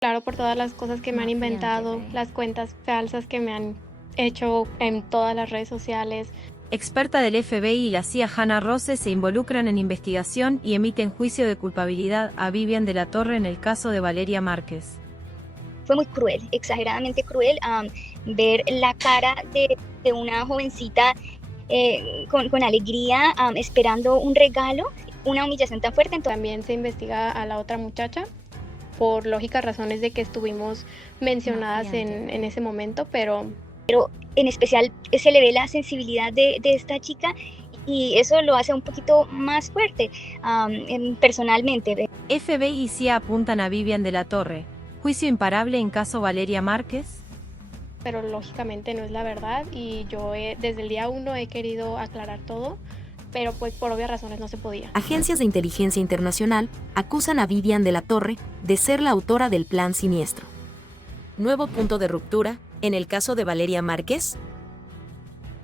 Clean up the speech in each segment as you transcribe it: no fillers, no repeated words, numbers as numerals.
Claro, por todas las cosas que me han inventado, las cuentas falsas que me han hecho en todas las redes sociales. Experta del FBI y la CIA Hannah Rose se involucran en investigación y emiten juicio de culpabilidad a Vivian de la Torre en el caso de Valeria Márquez. Fue muy cruel, exageradamente cruel, ver la cara de una jovencita con alegría, esperando un regalo, una humillación tan fuerte. También se investiga a la otra muchacha por lógicas razones de que estuvimos mencionadas en ese momento, pero en especial se le ve la sensibilidad de esta chica y eso lo hace un poquito más fuerte personalmente. FBI y CIA apuntan a Vivian de la Torre. Juicio imparable en caso Valeria Márquez. Pero lógicamente no es la verdad y yo desde el día 1 he querido aclarar todo, pero pues por obvias razones no se podía. Agencias de inteligencia internacional acusan a Vivian de la Torre de ser la autora del plan siniestro. Nuevo punto de ruptura en el caso de Valeria Márquez.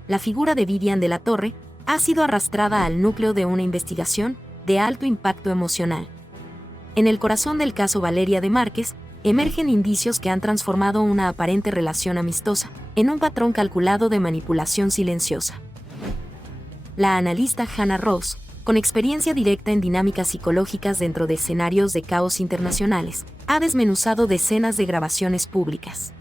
La figura de Vivian de la Torre ha sido arrastrada al núcleo de una investigación de alto impacto emocional. En el corazón del caso Valeria de Márquez, emergen indicios que han transformado una aparente relación amistosa en un patrón calculado de manipulación silenciosa. La analista Hannah Rose, con experiencia directa en dinámicas psicológicas dentro de escenarios de caos internacionales, ha desmenuzado decenas de grabaciones públicas.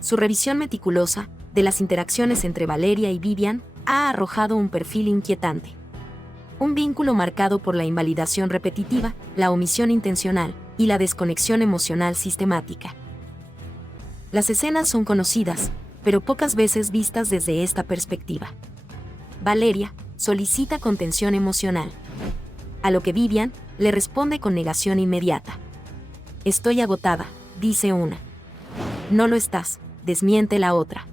Su revisión meticulosa de las interacciones entre Valeria y Vivian ha arrojado un perfil inquietante. Un vínculo marcado por la invalidación repetitiva, la omisión intencional y la desconexión emocional sistemática. Las escenas son conocidas, pero pocas veces vistas desde esta perspectiva. Valeria solicita contención emocional, a lo que Vivian le responde con negación inmediata. Estoy agotada, dice una. No lo estás, desmiente la otra.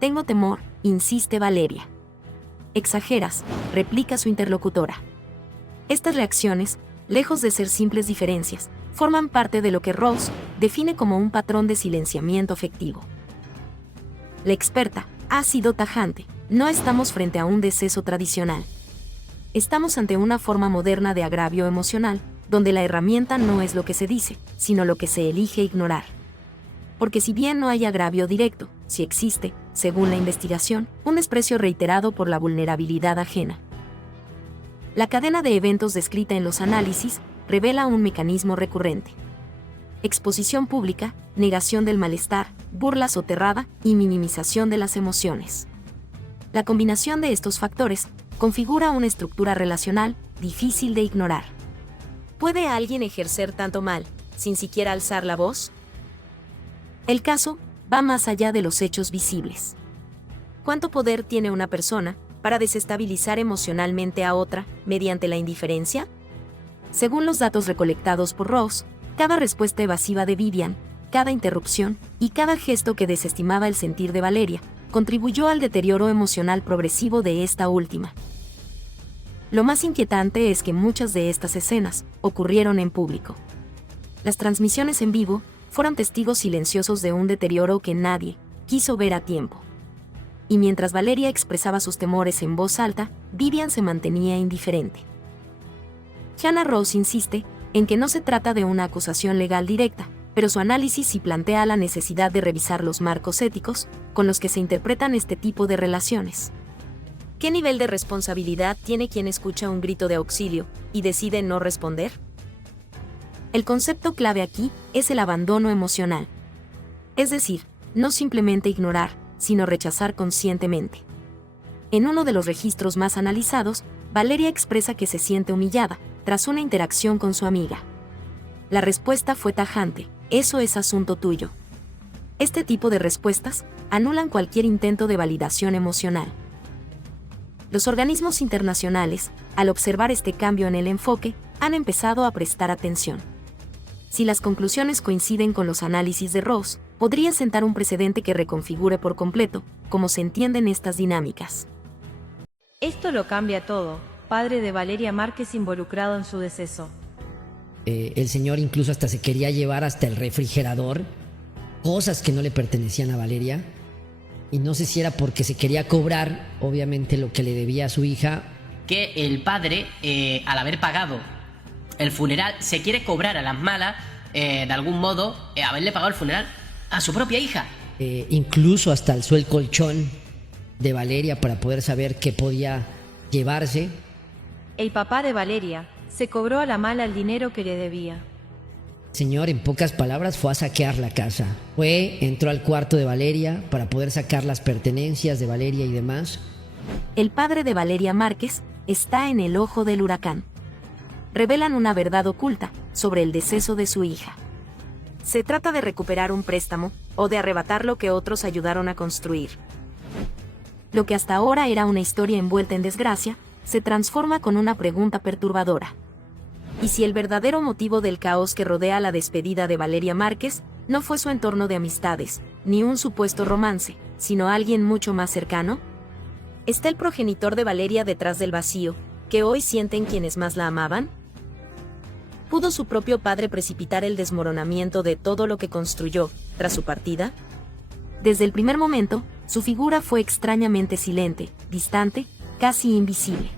Tengo temor, insiste Valeria. Exageras, replica su interlocutora. Estas reacciones, lejos de ser simples diferencias, forman parte de lo que Rose define como un patrón de silenciamiento afectivo. La experta ha sido tajante: no estamos frente a un deceso tradicional. Estamos ante una forma moderna de agravio emocional, donde la herramienta no es lo que se dice, sino lo que se elige ignorar. Porque si bien no hay agravio directo, sí existe, según la investigación, un desprecio reiterado por la vulnerabilidad ajena. La cadena de eventos descrita en los análisis revela un mecanismo recurrente: exposición pública, negación del malestar, burla soterrada y minimización de las emociones. La combinación de estos factores configura una estructura relacional difícil de ignorar. ¿Puede alguien ejercer tanto mal sin siquiera alzar la voz? El caso va más allá de los hechos visibles. ¿Cuánto poder tiene una persona para desestabilizar emocionalmente a otra mediante la indiferencia? Según los datos recolectados por Rose, cada respuesta evasiva de Vivian, cada interrupción y cada gesto que desestimaba el sentir de Valeria contribuyó al deterioro emocional progresivo de esta última. Lo más inquietante es que muchas de estas escenas ocurrieron en público. Las transmisiones en vivo fueron testigos silenciosos de un deterioro que nadie quiso ver a tiempo. Y mientras Valeria expresaba sus temores en voz alta, Vivian se mantenía indiferente. Hannah Rose insiste en que no se trata de una acusación legal directa, pero su análisis sí plantea la necesidad de revisar los marcos éticos con los que se interpretan este tipo de relaciones. ¿Qué nivel de responsabilidad tiene quien escucha un grito de auxilio y decide no responder? El concepto clave aquí es el abandono emocional. Es decir, no simplemente ignorar, sino rechazar conscientemente. En uno de los registros más analizados, Valeria expresa que se siente humillada tras una interacción con su amiga. La respuesta fue tajante: eso es asunto tuyo. Este tipo de respuestas anulan cualquier intento de validación emocional. Los organismos internacionales, al observar este cambio en el enfoque, han empezado a prestar atención. Si las conclusiones coinciden con los análisis de Rose, podría sentar un precedente que reconfigure por completo cómo se entienden estas dinámicas. Esto lo cambia todo. Padre de Valeria Márquez involucrado en su deceso. El señor incluso hasta se quería llevar hasta el refrigerador cosas que no le pertenecían a Valeria. Y no sé si era porque se quería cobrar, obviamente, lo que le debía a su hija. Que el padre, al haber pagado el funeral, se quiere cobrar a las malas de algún modo, haberle pagado el funeral a su propia hija. Incluso hasta alzó el colchón de Valeria para poder saber qué podía llevarse. El papá de Valeria se cobró a la mala el dinero que le debía. El señor, en pocas palabras, fue a saquear la casa. Entró al cuarto de Valeria para poder sacar las pertenencias de Valeria y demás. El padre de Valeria, Márquez, está en el ojo del huracán. Revelan una verdad oculta sobre el deceso de su hija. Se trata de recuperar un préstamo o de arrebatar lo que otros ayudaron a construir. Lo que hasta ahora era una historia envuelta en desgracia, se transforma con una pregunta perturbadora. ¿Y si el verdadero motivo del caos que rodea la despedida de Valeria Márquez no fue su entorno de amistades, ni un supuesto romance, sino alguien mucho más cercano? ¿Está el progenitor de Valeria detrás del vacío, que hoy sienten quienes más la amaban? ¿Pudo su propio padre precipitar el desmoronamiento de todo lo que construyó tras su partida? Desde el primer momento, su figura fue extrañamente silente, distante, casi invisible.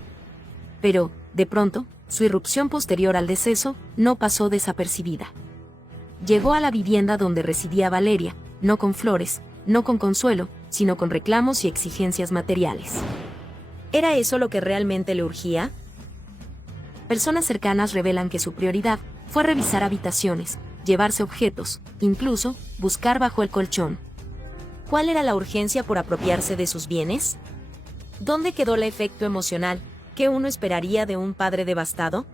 Pero, de pronto, su irrupción posterior al deceso no pasó desapercibida. Llegó a la vivienda donde residía Valeria, no con flores, no con consuelo, sino con reclamos y exigencias materiales. ¿Era eso lo que realmente le urgía? Personas cercanas revelan que su prioridad fue revisar habitaciones, llevarse objetos, incluso buscar bajo el colchón. ¿Cuál era la urgencia por apropiarse de sus bienes? ¿Dónde quedó el efecto emocional que uno esperaría de un padre devastado?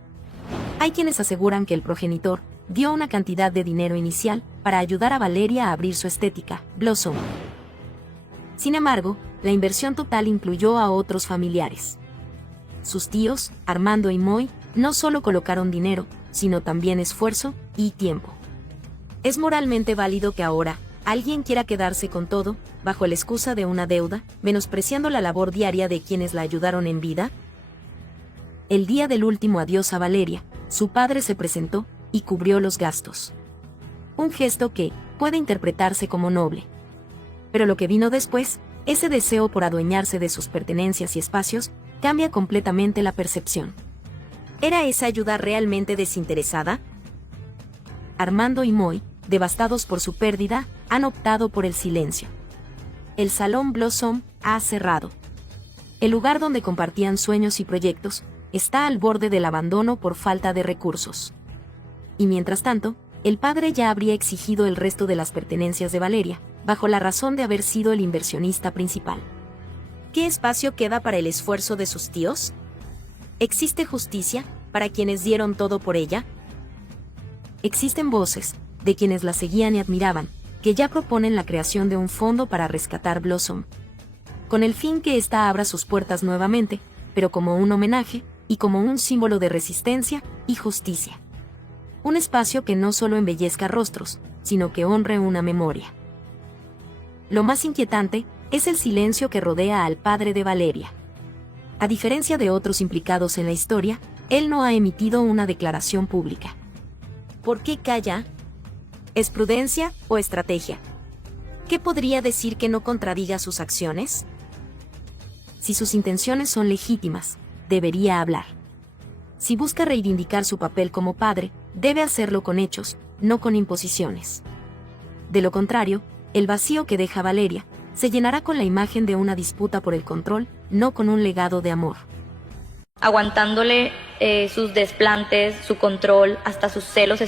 Hay quienes aseguran que el progenitor dio una cantidad de dinero inicial para ayudar a Valeria a abrir su estética, Blossom. Sin embargo, la inversión total incluyó a otros familiares. Sus tíos, Armando y Moy, no solo colocaron dinero, sino también esfuerzo y tiempo. ¿Es moralmente válido que ahora alguien quiera quedarse con todo, bajo la excusa de una deuda, menospreciando la labor diaria de quienes la ayudaron en vida? El día del último adiós a Valeria, su padre se presentó y cubrió los gastos. Un gesto que puede interpretarse como noble. Pero lo que vino después, ese deseo por adueñarse de sus pertenencias y espacios, cambia completamente la percepción. ¿Era esa ayuda realmente desinteresada? Armando y Moy, devastados por su pérdida, han optado por el silencio. El Salón Blossom ha cerrado. El lugar donde compartían sueños y proyectos está al borde del abandono por falta de recursos. Y mientras tanto, el padre ya habría exigido el resto de las pertenencias de Valeria, bajo la razón de haber sido el inversionista principal. ¿Qué espacio queda para el esfuerzo de sus tíos? ¿Existe justicia para quienes dieron todo por ella? Existen voces de quienes la seguían y admiraban, que ya proponen la creación de un fondo para rescatar Blossom, con el fin que ésta abra sus puertas nuevamente, pero como un homenaje y como un símbolo de resistencia y justicia. Un espacio que no solo embellezca rostros, sino que honre una memoria. Lo más inquietante es el silencio que rodea al padre de Valeria. A diferencia de otros implicados en la historia, él no ha emitido una declaración pública. ¿Por qué calla? ¿Es prudencia o estrategia? ¿Qué podría decir que no contradiga sus acciones? Si sus intenciones son legítimas, debería hablar. Si busca reivindicar su papel como padre, debe hacerlo con hechos, no con imposiciones. De lo contrario, el vacío que deja Valeria se llenará con la imagen de una disputa por el control, no con un legado de amor. Aguantándole sus desplantes, su control, hasta sus celos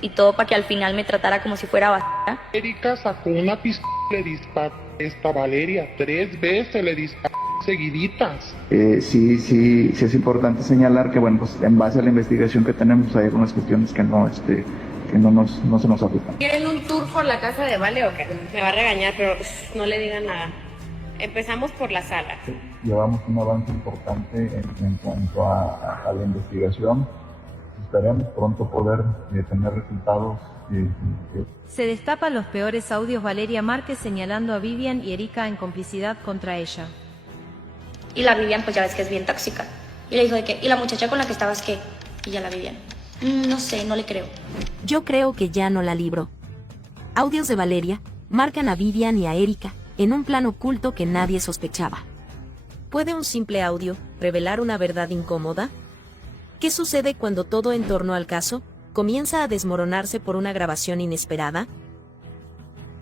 y todo para que al final me tratara como si fuera basura. Erika sacó una pistola y le disparó a esta Valeria 3 veces, le disparó seguiditas. Sí es importante señalar que, bueno, pues en base a la investigación que tenemos hay algunas cuestiones que no se nos aplican. ¿Quieren un tour por la casa de Vale o qué? Me va a regañar, pero no le digan nada. Empezamos por la sala. Llevamos un avance importante en cuanto a la investigación. Esperemos pronto poder tener resultados. Se destapan los peores audios Valeria Márquez señalando a Vivian y Erika en complicidad contra ella. Y la Vivian, pues ya ves que es bien tóxica. Y le dijo de que, ¿y la muchacha con la que estabas qué? Y ya la Vivian. No sé, no le creo. Yo creo que ya no la libró. Audios de Valeria marcan a Vivian y a Erika en un plan oculto que nadie sospechaba. ¿Puede un simple audio revelar una verdad incómoda? ¿Qué sucede cuando todo en torno al caso comienza a desmoronarse por una grabación inesperada?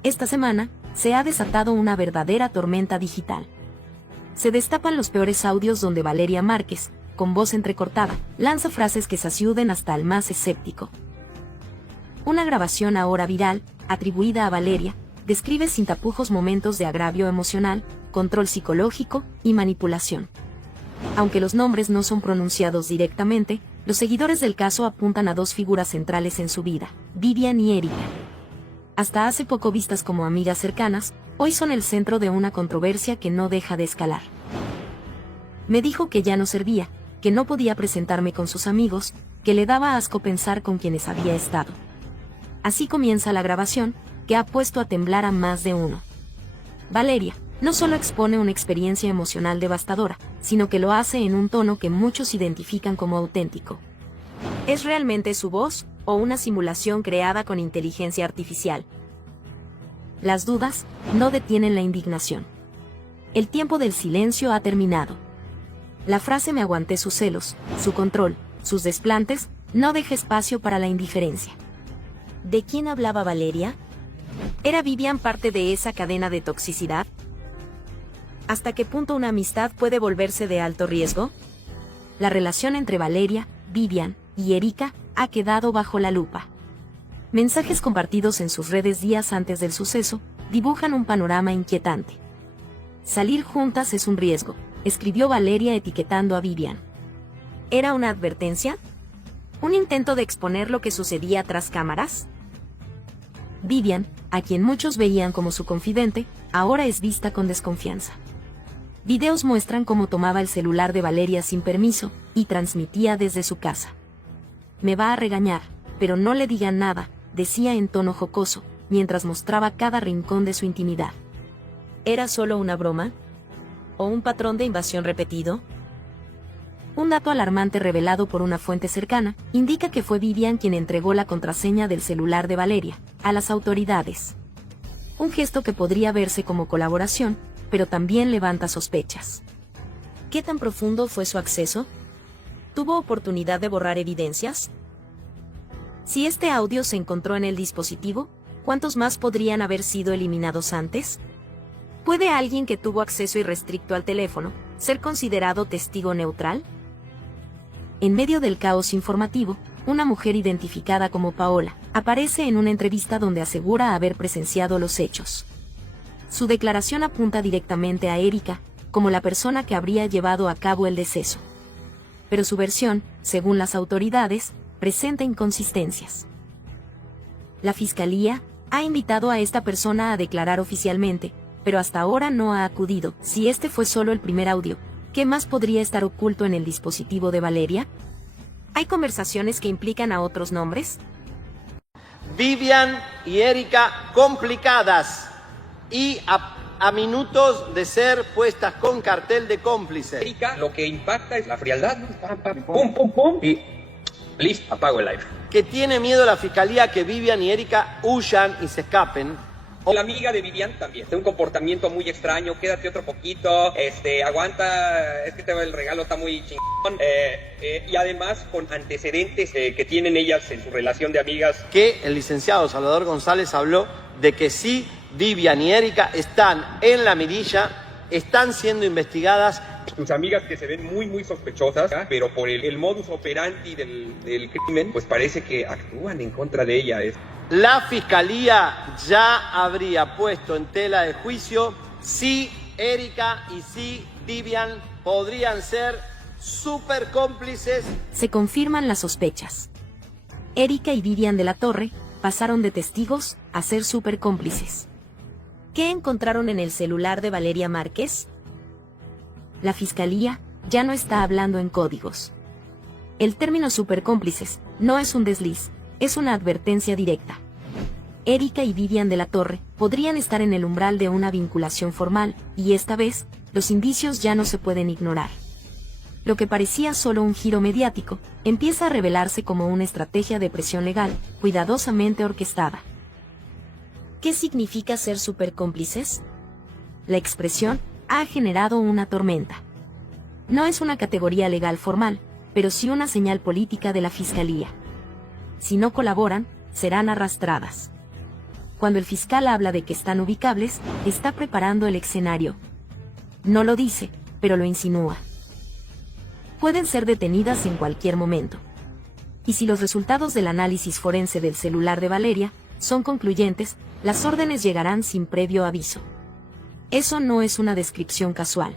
Esta semana, se ha desatado una verdadera tormenta digital. Se destapan los peores audios donde Valeria Márquez, con voz entrecortada, lanza frases que saciuden hasta el más escéptico. Una grabación ahora viral, atribuida a Valeria, describe sin tapujos momentos de agravio emocional, control psicológico y manipulación. Aunque los nombres no son pronunciados directamente, los seguidores del caso apuntan a dos figuras centrales en su vida, Vivian y Erika. Hasta hace poco vistas como amigas cercanas, hoy son el centro de una controversia que no deja de escalar. Me dijo que ya no servía, que no podía presentarme con sus amigos, que le daba asco pensar con quienes había estado. Así comienza la grabación, que ha puesto a temblar a más de uno. Valeria no solo expone una experiencia emocional devastadora, sino que lo hace en un tono que muchos identifican como auténtico. ¿Es realmente su voz, o una simulación creada con inteligencia artificial? Las dudas no detienen la indignación. El tiempo del silencio ha terminado. La frase "me aguanté sus celos, su control, sus desplantes", no deja espacio para la indiferencia. ¿De quién hablaba Valeria? ¿Era Vivian parte de esa cadena de toxicidad? ¿Hasta qué punto una amistad puede volverse de alto riesgo? La relación entre Valeria, Vivian y Erika ha quedado bajo la lupa. Mensajes compartidos en sus redes días antes del suceso dibujan un panorama inquietante. Salir juntas es un riesgo, escribió Valeria etiquetando a Vivian. ¿Era una advertencia? ¿Un intento de exponer lo que sucedía tras cámaras? Vivian, a quien muchos veían como su confidente, ahora es vista con desconfianza. Videos muestran cómo tomaba el celular de Valeria sin permiso y transmitía desde su casa. Me va a regañar, pero no le digan nada, decía en tono jocoso, mientras mostraba cada rincón de su intimidad. ¿Era solo una broma? ¿O un patrón de invasión repetido? Un dato alarmante revelado por una fuente cercana indica que fue Vivian quien entregó la contraseña del celular de Valeria a las autoridades. Un gesto que podría verse como colaboración, pero también levanta sospechas. ¿Qué tan profundo fue su acceso? ¿Tuvo oportunidad de borrar evidencias? Si este audio se encontró en el dispositivo, ¿cuántos más podrían haber sido eliminados antes? ¿Puede alguien que tuvo acceso irrestricto al teléfono ser considerado testigo neutral? En medio del caos informativo, una mujer identificada como Paola aparece en una entrevista donde asegura haber presenciado los hechos. Su declaración apunta directamente a Erika, como la persona que habría llevado a cabo el deceso. Pero su versión, según las autoridades, presenta inconsistencias. La Fiscalía ha invitado a esta persona a declarar oficialmente, pero hasta ahora no ha acudido. Si este fue solo el primer audio, ¿qué más podría estar oculto en el dispositivo de Valeria? ¿Hay conversaciones que implican a otros nombres? Vivian y Erika complicadas y a minutos de ser puestas con cartel de cómplice. Erika, lo que impacta es la frialdad, ¿no? Pam, pam, pum, pum, pum, y listo, apago el live. Que tiene miedo la Fiscalía que Vivian y Erika huyan y se escapen. La amiga de Vivian también, de un comportamiento muy extraño, quédate otro poquito, aguanta, es que el regalo está muy chingón, y además con antecedentes que tienen ellas en su relación de amigas. Que el licenciado Salvador González habló de que sí, Vivian y Erika están en la mirilla, están siendo investigadas. Sus amigas que se ven muy sospechosas, ¿eh? Pero por el modus operandi del crimen, pues parece que actúan en contra de ella. La Fiscalía ya habría puesto en tela de juicio si Erika y si Vivian podrían ser súper cómplices. Se confirman las sospechas. Erika y Vivian de la Torre pasaron de testigos a ser súper cómplices. ¿Qué encontraron en el celular de Valeria Márquez? La Fiscalía ya no está hablando en códigos. El término supercómplices no es un desliz, es una advertencia directa. Erika y Vivian de la Torre podrían estar en el umbral de una vinculación formal, y esta vez, los indicios ya no se pueden ignorar. Lo que parecía solo un giro mediático, empieza a revelarse como una estrategia de presión legal, cuidadosamente orquestada. ¿Qué significa ser supercómplices? La expresión ha generado una tormenta. No es una categoría legal formal, pero sí una señal política de la Fiscalía. si no colaboran, serán arrastradas. Cuando el fiscal habla de que están ubicables, está preparando el escenario. No lo dice, pero lo insinúa. Pueden ser detenidas en cualquier momento. Y si los resultados del análisis forense del celular de Valeria son concluyentes, las órdenes llegarán sin previo aviso. Eso no es una descripción casual.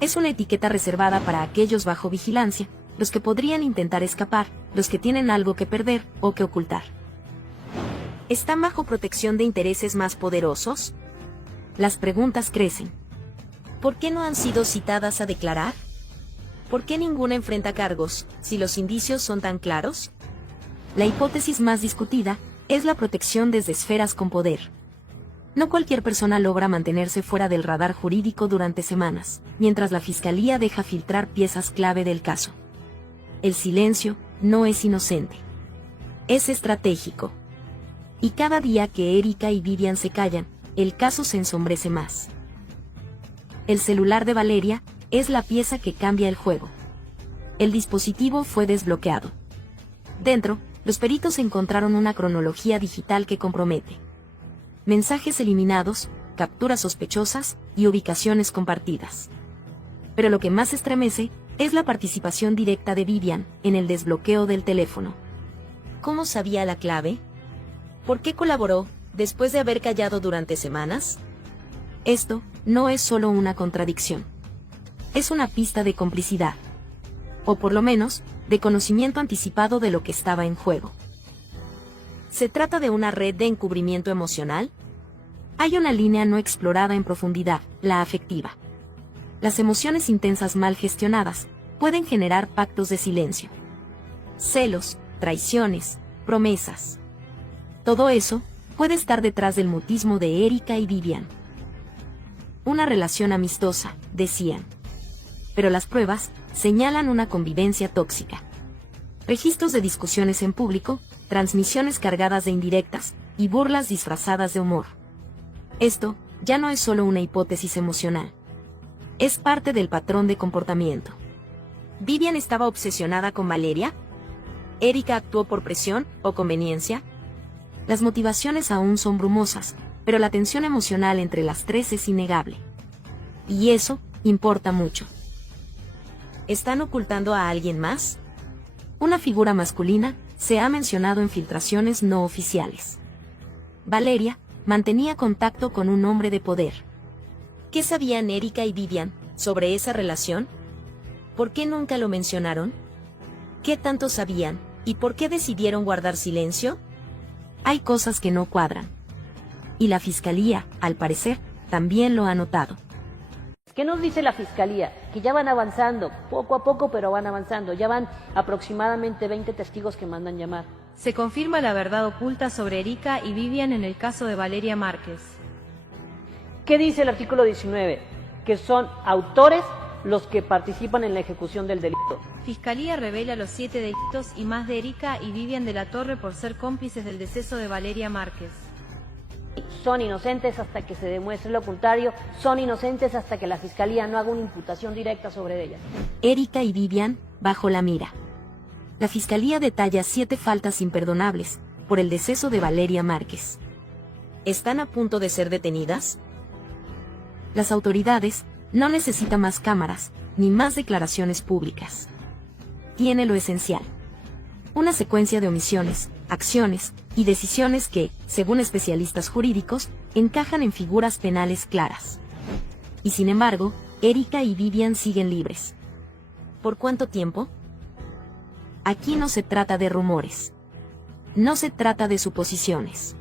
Es una etiqueta reservada para aquellos bajo vigilancia, los que podrían intentar escapar, los que tienen algo que perder o que ocultar. ¿Están bajo protección de intereses más poderosos? Las preguntas crecen. ¿Por qué no han sido citadas a declarar? ¿Por qué ninguna enfrenta cargos, si los indicios son tan claros? La hipótesis más discutida es la protección desde esferas con poder. No cualquier persona logra mantenerse fuera del radar jurídico durante semanas, mientras la fiscalía deja filtrar piezas clave del caso. El silencio no es inocente. Es estratégico. Y cada día que Erika y Vivian se callan, el caso se ensombrece más. El celular de Valeria es la pieza que cambia el juego. El dispositivo fue desbloqueado. Dentro, los peritos encontraron una cronología digital que compromete. Mensajes eliminados, capturas sospechosas y ubicaciones compartidas. Pero lo que más estremece es la participación directa de Vivian en el desbloqueo del teléfono. ¿Cómo sabía la clave? ¿Por qué colaboró, después de haber callado durante semanas? Esto no es solo una contradicción. Es una pista de complicidad. O por lo menos, de conocimiento anticipado de lo que estaba en juego. ¿Se trata de una red de encubrimiento emocional? Hay una línea no explorada en profundidad, la afectiva. Las emociones intensas mal gestionadas pueden generar pactos de silencio. Celos, traiciones, promesas. Todo eso puede estar detrás del mutismo de Erika y Vivian. Una relación amistosa, decían. Pero las pruebas señalan una convivencia tóxica. Registros de discusiones en público, transmisiones cargadas de indirectas y burlas disfrazadas de humor. Esto ya no es solo una hipótesis emocional. Es parte del patrón de comportamiento. ¿Vivian estaba obsesionada con Valeria? ¿Erika actuó por presión o conveniencia? Las motivaciones aún son brumosas, pero la tensión emocional entre las tres es innegable. Y eso importa mucho. ¿Están ocultando a alguien más? Una figura masculina se ha mencionado en filtraciones no oficiales. Valeria mantenía contacto con un hombre de poder. ¿Qué sabían Erika y Vivian sobre esa relación? ¿Por qué nunca lo mencionaron? ¿Qué tanto sabían y por qué decidieron guardar silencio? Hay cosas que no cuadran. Y la fiscalía, al parecer, también lo ha notado. ¿Qué nos dice la fiscalía? Que ya van avanzando, poco a poco, pero van avanzando. Ya van aproximadamente 20 testigos que mandan llamar. Se confirma la verdad oculta sobre Erika y Vivian en el caso de Valeria Márquez. ¿Qué dice el artículo 19? Que son autores los que participan en la ejecución del delito. Fiscalía revela los 7 delitos y más de Erika y Vivian de la Torre por ser cómplices del deceso de Valeria Márquez. Son inocentes hasta que se demuestre lo contrario, son inocentes hasta que la fiscalía no haga una imputación directa sobre ellas. Erika y Vivian, bajo la mira. La fiscalía detalla 7 faltas imperdonables por el deceso de Valeria Márquez. ¿Están a punto de ser detenidas? Las autoridades no necesitan más cámaras, ni más declaraciones públicas. Tiene lo esencial. Una secuencia de omisiones, acciones y decisiones que, según especialistas jurídicos, encajan en figuras penales claras. Y sin embargo, Erika y Vivian siguen libres. ¿Por cuánto tiempo? Aquí no se trata de rumores. No se trata de suposiciones.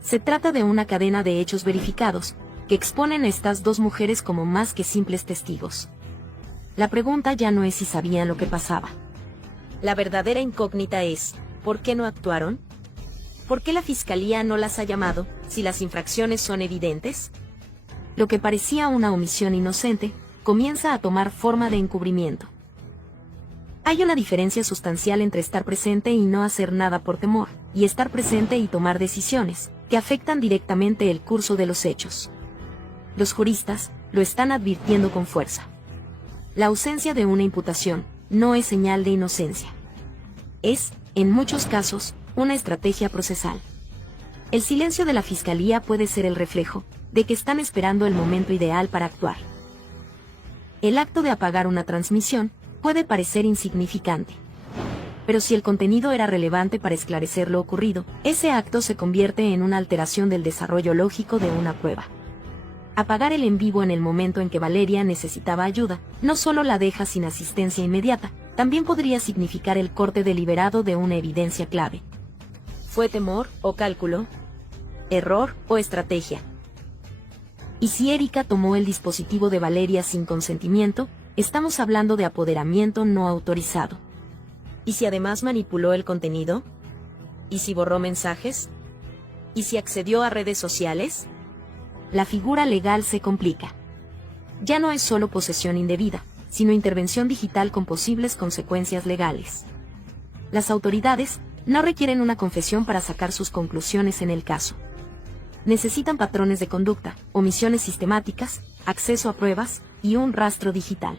Se trata de una cadena de hechos verificados, que exponen a estas dos mujeres como más que simples testigos. La pregunta ya no es si sabían lo que pasaba. La verdadera incógnita es, ¿por qué no actuaron? ¿Por qué la fiscalía no las ha llamado, si las infracciones son evidentes? Lo que parecía una omisión inocente, comienza a tomar forma de encubrimiento. Hay una diferencia sustancial entre estar presente y no hacer nada por temor, y estar presente y tomar decisiones, que afectan directamente el curso de los hechos. Los juristas lo están advirtiendo con fuerza. La ausencia de una imputación no es señal de inocencia. Es en muchos casos, una estrategia procesal. El silencio de la fiscalía puede ser el reflejo de que están esperando el momento ideal para actuar. El acto de apagar una transmisión puede parecer insignificante. Pero si el contenido era relevante para esclarecer lo ocurrido, ese acto se convierte en una alteración del desarrollo lógico de una prueba. Apagar el en vivo en el momento en que Valeria necesitaba ayuda, no solo la deja sin asistencia inmediata, también podría significar el corte deliberado de una evidencia clave. ¿Fue temor o cálculo? ¿Error o estrategia? Y si Erika tomó el dispositivo de Valeria sin consentimiento, estamos hablando de apoderamiento no autorizado. ¿Y si además manipuló el contenido? ¿Y si borró mensajes? ¿Y si accedió a redes sociales? La figura legal se complica. Ya no es solo posesión indebida, sino intervención digital con posibles consecuencias legales. Las autoridades no requieren una confesión para sacar sus conclusiones en el caso. Necesitan patrones de conducta, omisiones sistemáticas, acceso a pruebas y un rastro digital.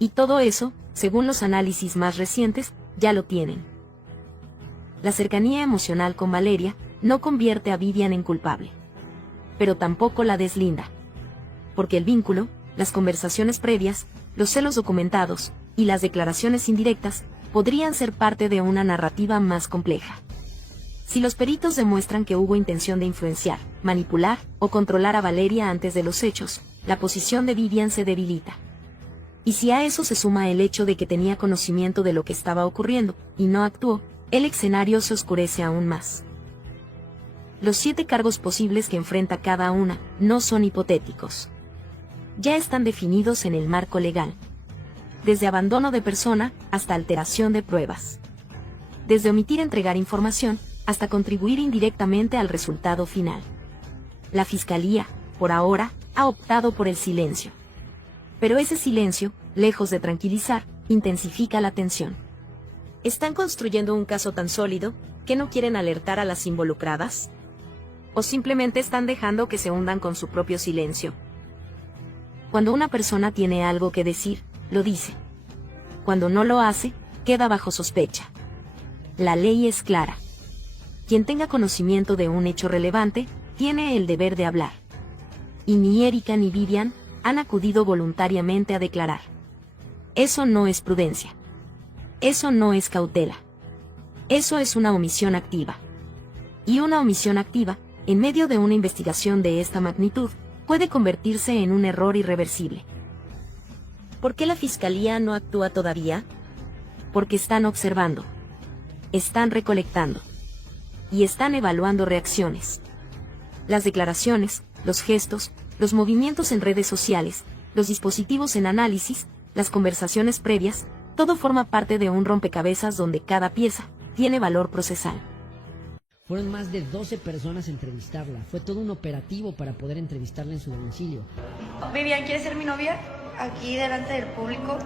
Y todo eso, según los análisis más recientes, ya lo tienen. La cercanía emocional con Valeria no convierte a Vivian en culpable. Pero tampoco la deslinda. Porque el vínculo, las conversaciones previas, los celos documentados y las declaraciones indirectas podrían ser parte de una narrativa más compleja. Si los peritos demuestran que hubo intención de influenciar, manipular o controlar a Valeria antes de los hechos, la posición de Vivian se debilita. Y si a eso se suma el hecho de que tenía conocimiento de lo que estaba ocurriendo y no actuó, el escenario se oscurece aún más. Los 7 cargos posibles que enfrenta cada una no son hipotéticos. Ya están definidos en el marco legal. Desde abandono de persona hasta alteración de pruebas. Desde omitir entregar información hasta contribuir indirectamente al resultado final. La Fiscalía, por ahora, ha optado por el silencio. Pero ese silencio, lejos de tranquilizar, intensifica la tensión. ¿Están construyendo un caso tan sólido que no quieren alertar a las involucradas? ¿O simplemente están dejando que se hundan con su propio silencio? Cuando una persona tiene algo que decir, lo dice. Cuando no lo hace, queda bajo sospecha. La ley es clara. Quien tenga conocimiento de un hecho relevante, tiene el deber de hablar. Y ni Erika ni Vivian han acudido voluntariamente a declarar. Eso no es prudencia. Eso no es cautela. Eso es una omisión activa. Y una omisión activa, en medio de una investigación de esta magnitud, puede convertirse en un error irreversible. ¿Por qué la Fiscalía no actúa todavía? Porque están observando. Están recolectando. Y están evaluando reacciones. Las declaraciones, los gestos, los movimientos en redes sociales, los dispositivos en análisis, las conversaciones previas, todo forma parte de un rompecabezas donde cada pieza tiene valor procesal. Fueron más de 12 personas a entrevistarla. Fue todo un operativo para poder entrevistarla en su domicilio. Vivian, ¿quieres ser mi novia? Aquí delante del público.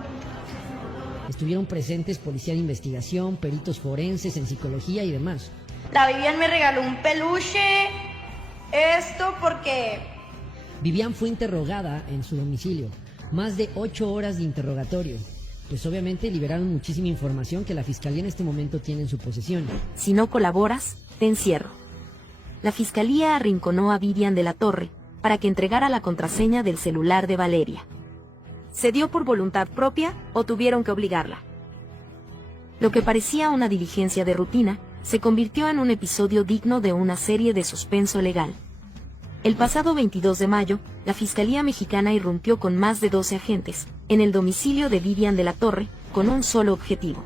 Estuvieron presentes policía de investigación, peritos forenses en psicología y demás. La Vivian me regaló un peluche. Esto porque... Vivian fue interrogada en su domicilio. Más de 8 horas de interrogatorio. Pues obviamente liberaron muchísima información que la Fiscalía en este momento tiene en su posesión. Si no colaboras, te encierro. La Fiscalía arrinconó a Vivian de la Torre para que entregara la contraseña del celular de Valeria. ¿Se dio por voluntad propia o tuvieron que obligarla? Lo que parecía una diligencia de rutina, se convirtió en un episodio digno de una serie de suspenso legal. El pasado 22 de mayo, la Fiscalía Mexicana irrumpió con más de 12 agentes en el domicilio de Vivian de la Torre, con un solo objetivo: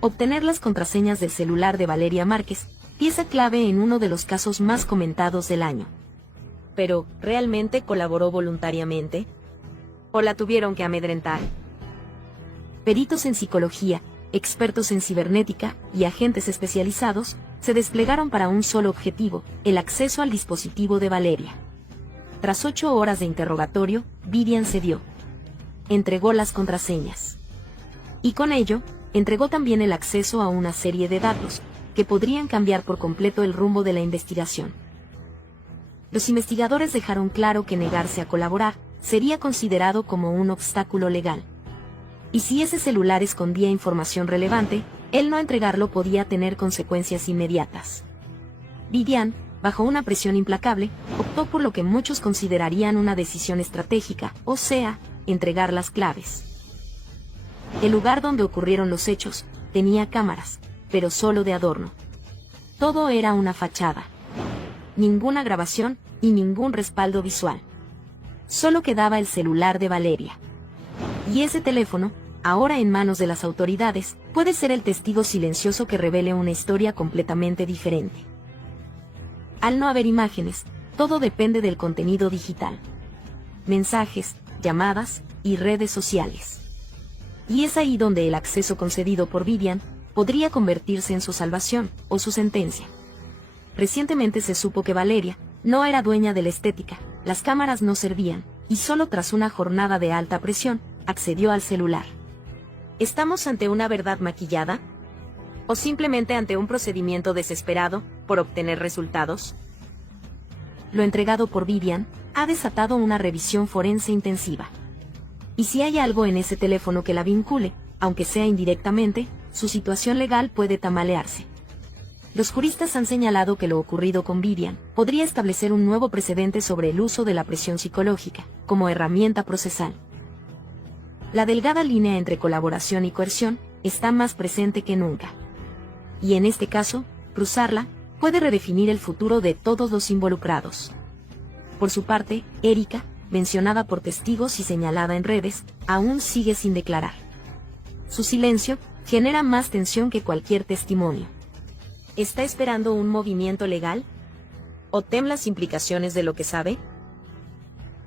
obtener las contraseñas del celular de Valeria Márquez, pieza clave en uno de los casos más comentados del año. Pero, ¿realmente colaboró voluntariamente? ¿O la tuvieron que amedrentar? Peritos en psicología, expertos en cibernética y agentes especializados se desplegaron para un solo objetivo: el acceso al dispositivo de Valeria. Tras 8 horas de interrogatorio, Vivian cedió. Entregó las contraseñas. Y con ello, entregó también el acceso a una serie de datos que podrían cambiar por completo el rumbo de la investigación. Los investigadores dejaron claro que negarse a colaborar sería considerado como un obstáculo legal. Y si ese celular escondía información relevante, el no entregarlo podía tener consecuencias inmediatas. Vivian, bajo una presión implacable, optó por lo que muchos considerarían una decisión estratégica, o sea, entregar las claves. El lugar donde ocurrieron los hechos tenía cámaras, pero solo de adorno. Todo era una fachada. Ninguna grabación y ningún respaldo visual. Solo quedaba el celular de Valeria. Y ese teléfono, ahora en manos de las autoridades, puede ser el testigo silencioso que revele una historia completamente diferente. Al no haber imágenes, todo depende del contenido digital. Mensajes, llamadas y redes sociales. Y es ahí donde el acceso concedido por Vivian podría convertirse en su salvación o su sentencia. Recientemente se supo que Valeria no era dueña de la estética, las cámaras no servían, y solo tras una jornada de alta presión, accedió al celular. ¿Estamos ante una verdad maquillada? ¿O simplemente ante un procedimiento desesperado por obtener resultados? Lo entregado por Vivian ha desatado una revisión forense intensiva. Y si hay algo en ese teléfono que la vincule, aunque sea indirectamente, su situación legal puede tambalearse. Los juristas han señalado que lo ocurrido con Vivian podría establecer un nuevo precedente sobre el uso de la presión psicológica como herramienta procesal. La delgada línea entre colaboración y coerción está más presente que nunca. Y en este caso, cruzarla puede redefinir el futuro de todos los involucrados. Por su parte, Erika, mencionada por testigos y señalada en redes, aún sigue sin declarar. Su silencio genera más tensión que cualquier testimonio. ¿Está esperando un movimiento legal? ¿O teme las implicaciones de lo que sabe?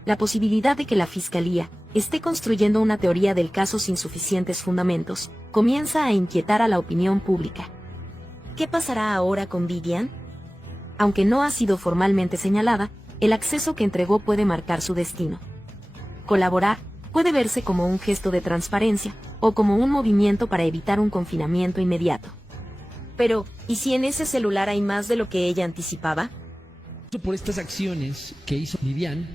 La posibilidad de que la Fiscalía esté construyendo una teoría del caso sin suficientes fundamentos comienza a inquietar a la opinión pública. ¿Qué pasará ahora con Vivian? Aunque no ha sido formalmente señalada, el acceso que entregó puede marcar su destino. Colaborar puede verse como un gesto de transparencia o como un movimiento para evitar un confinamiento inmediato. Pero, ¿y si en ese celular hay más de lo que ella anticipaba? Por estas acciones que hizo Vivian,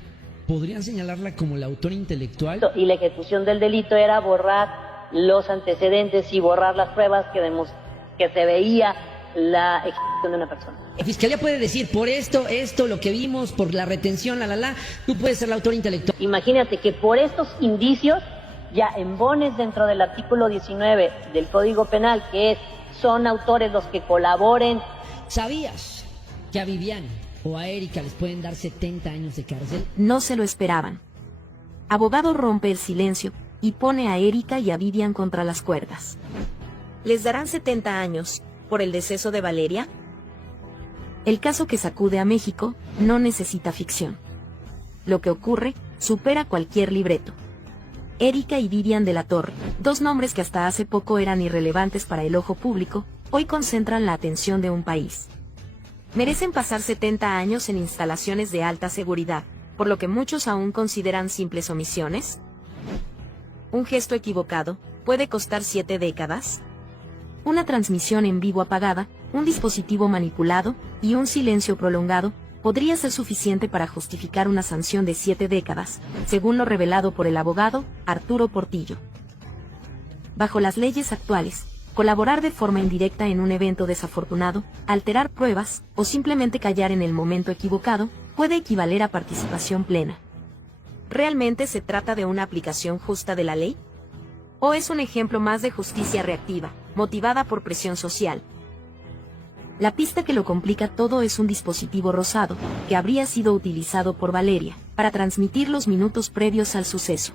¿podrían señalarla como la autora intelectual? Y la ejecución del delito era borrar los antecedentes y borrar las pruebas que se veía la ejecución de una persona. La Fiscalía puede decir, por esto, lo que vimos, por la retención, tú puedes ser la autora intelectual. Imagínate que por estos indicios ya embones dentro del artículo 19 del Código Penal, que es, son autores los que colaboren. ¿Sabías que a Vivian o a Erika les pueden dar 70 años de cárcel? No se lo esperaban. Abogado rompe el silencio y pone a Erika y a Vivian contra las cuerdas. ¿Les darán 70 años por el deceso de Valeria? El caso que sacude a México no necesita ficción. Lo que ocurre supera cualquier libreto. Erika y Vivian de la Torre, dos nombres que hasta hace poco eran irrelevantes para el ojo público, hoy concentran la atención de un país. Merecen pasar 70 años en instalaciones de alta seguridad, por lo que muchos aún consideran simples omisiones. ¿Un gesto equivocado puede costar 7 décadas? Una transmisión en vivo apagada, un dispositivo manipulado y un silencio prolongado podría ser suficiente para justificar una sanción de 7 décadas, según lo revelado por el abogado Arturo Portillo. Bajo las leyes actuales, colaborar de forma indirecta en un evento desafortunado, alterar pruebas o simplemente callar en el momento equivocado puede equivaler a participación plena. ¿Realmente se trata de una aplicación justa de la ley? ¿O es un ejemplo más de justicia reactiva, motivada por presión social? La pista que lo complica todo es un dispositivo rosado, que habría sido utilizado por Valeria, para transmitir los minutos previos al suceso.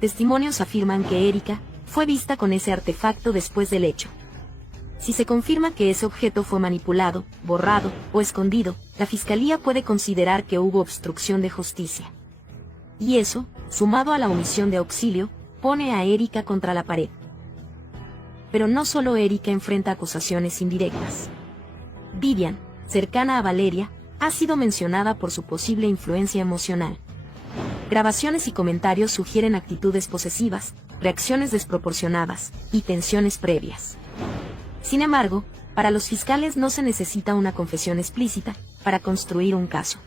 Testimonios afirman que Erika fue vista con ese artefacto después del hecho. Si se confirma que ese objeto fue manipulado, borrado o escondido, la Fiscalía puede considerar que hubo obstrucción de justicia. Y eso, sumado a la omisión de auxilio, pone a Erika contra la pared. Pero no solo Erika enfrenta acusaciones indirectas. Vivian, cercana a Valeria, ha sido mencionada por su posible influencia emocional. Grabaciones y comentarios sugieren actitudes posesivas, reacciones desproporcionadas y tensiones previas. Sin embargo, para los fiscales no se necesita una confesión explícita para construir un caso.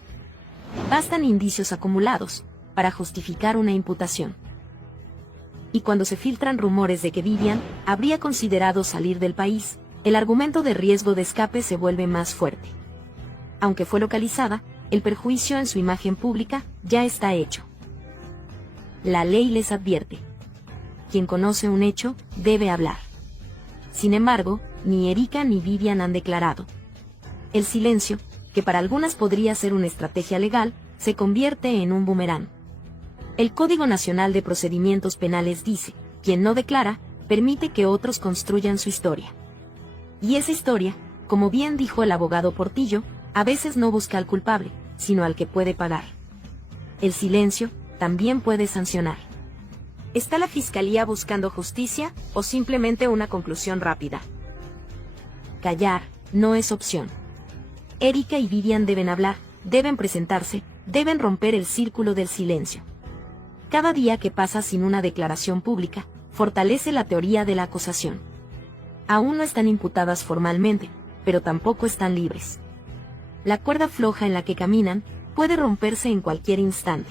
Bastan indicios acumulados para justificar una imputación. y cuando se filtran rumores de que Vivian habría considerado salir del país, el argumento de riesgo de escape se vuelve más fuerte. Aunque fue localizada, el perjuicio en su imagen pública ya está hecho. La ley les advierte. Quien conoce un hecho, debe hablar. Sin embargo, ni Erika ni Vivian han declarado. El silencio, que para algunas podría ser una estrategia legal, se convierte en un boomerang. El Código Nacional de Procedimientos Penales dice, quien no declara, permite que otros construyan su historia. Y esa historia, como bien dijo el abogado Portillo, a veces no busca al culpable, sino al que puede pagar. El silencio también puede sancionar. ¿Está la Fiscalía buscando justicia o simplemente una conclusión rápida? Callar no es opción. Erika y Vivian deben hablar, deben presentarse, deben romper el círculo del silencio. Cada día que pasa sin una declaración pública, fortalece la teoría de la acusación. Aún no están imputadas formalmente, pero tampoco están libres. La cuerda floja en la que caminan puede romperse en cualquier instante.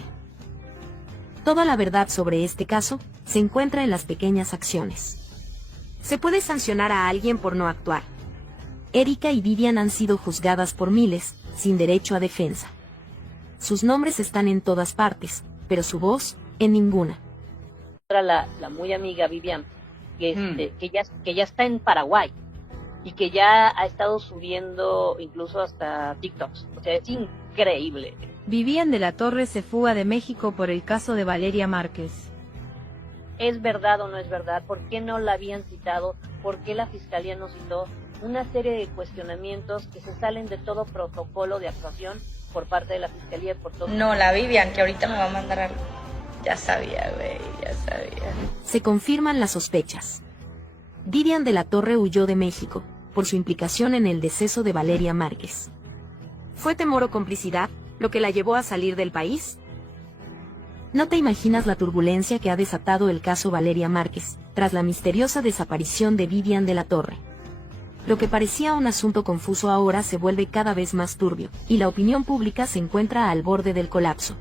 Toda la verdad sobre este caso se encuentra en las pequeñas acciones. Se puede sancionar a alguien por no actuar. Erika y Vivian han sido juzgadas por miles, sin derecho a defensa. Sus nombres están en todas partes, pero su voz, en ninguna. La muy amiga Vivian, que ya está en Paraguay y que ya ha estado subiendo incluso hasta TikToks. O sea, es increíble. Vivian de la Torre se fuga de México por el caso de Valeria Márquez. ¿Es verdad o no es verdad? ¿Por qué no la habían citado? ¿Por qué la fiscalía no citó? Una serie de cuestionamientos que se salen de todo protocolo de actuación por parte de la fiscalía y por todo. No, la Vivian, que ahorita me va a mandar algo. Ya sabía, güey, ya sabía. Se confirman las sospechas. Vivian de la Torre huyó de México, por su implicación en el deceso de Valeria Márquez. ¿Fue temor o complicidad lo que la llevó a salir del país? No te imaginas la turbulencia que ha desatado el caso Valeria Márquez, tras la misteriosa desaparición de Vivian de la Torre. Lo que parecía un asunto confuso ahora se vuelve cada vez más turbio, y la opinión pública se encuentra al borde del colapso.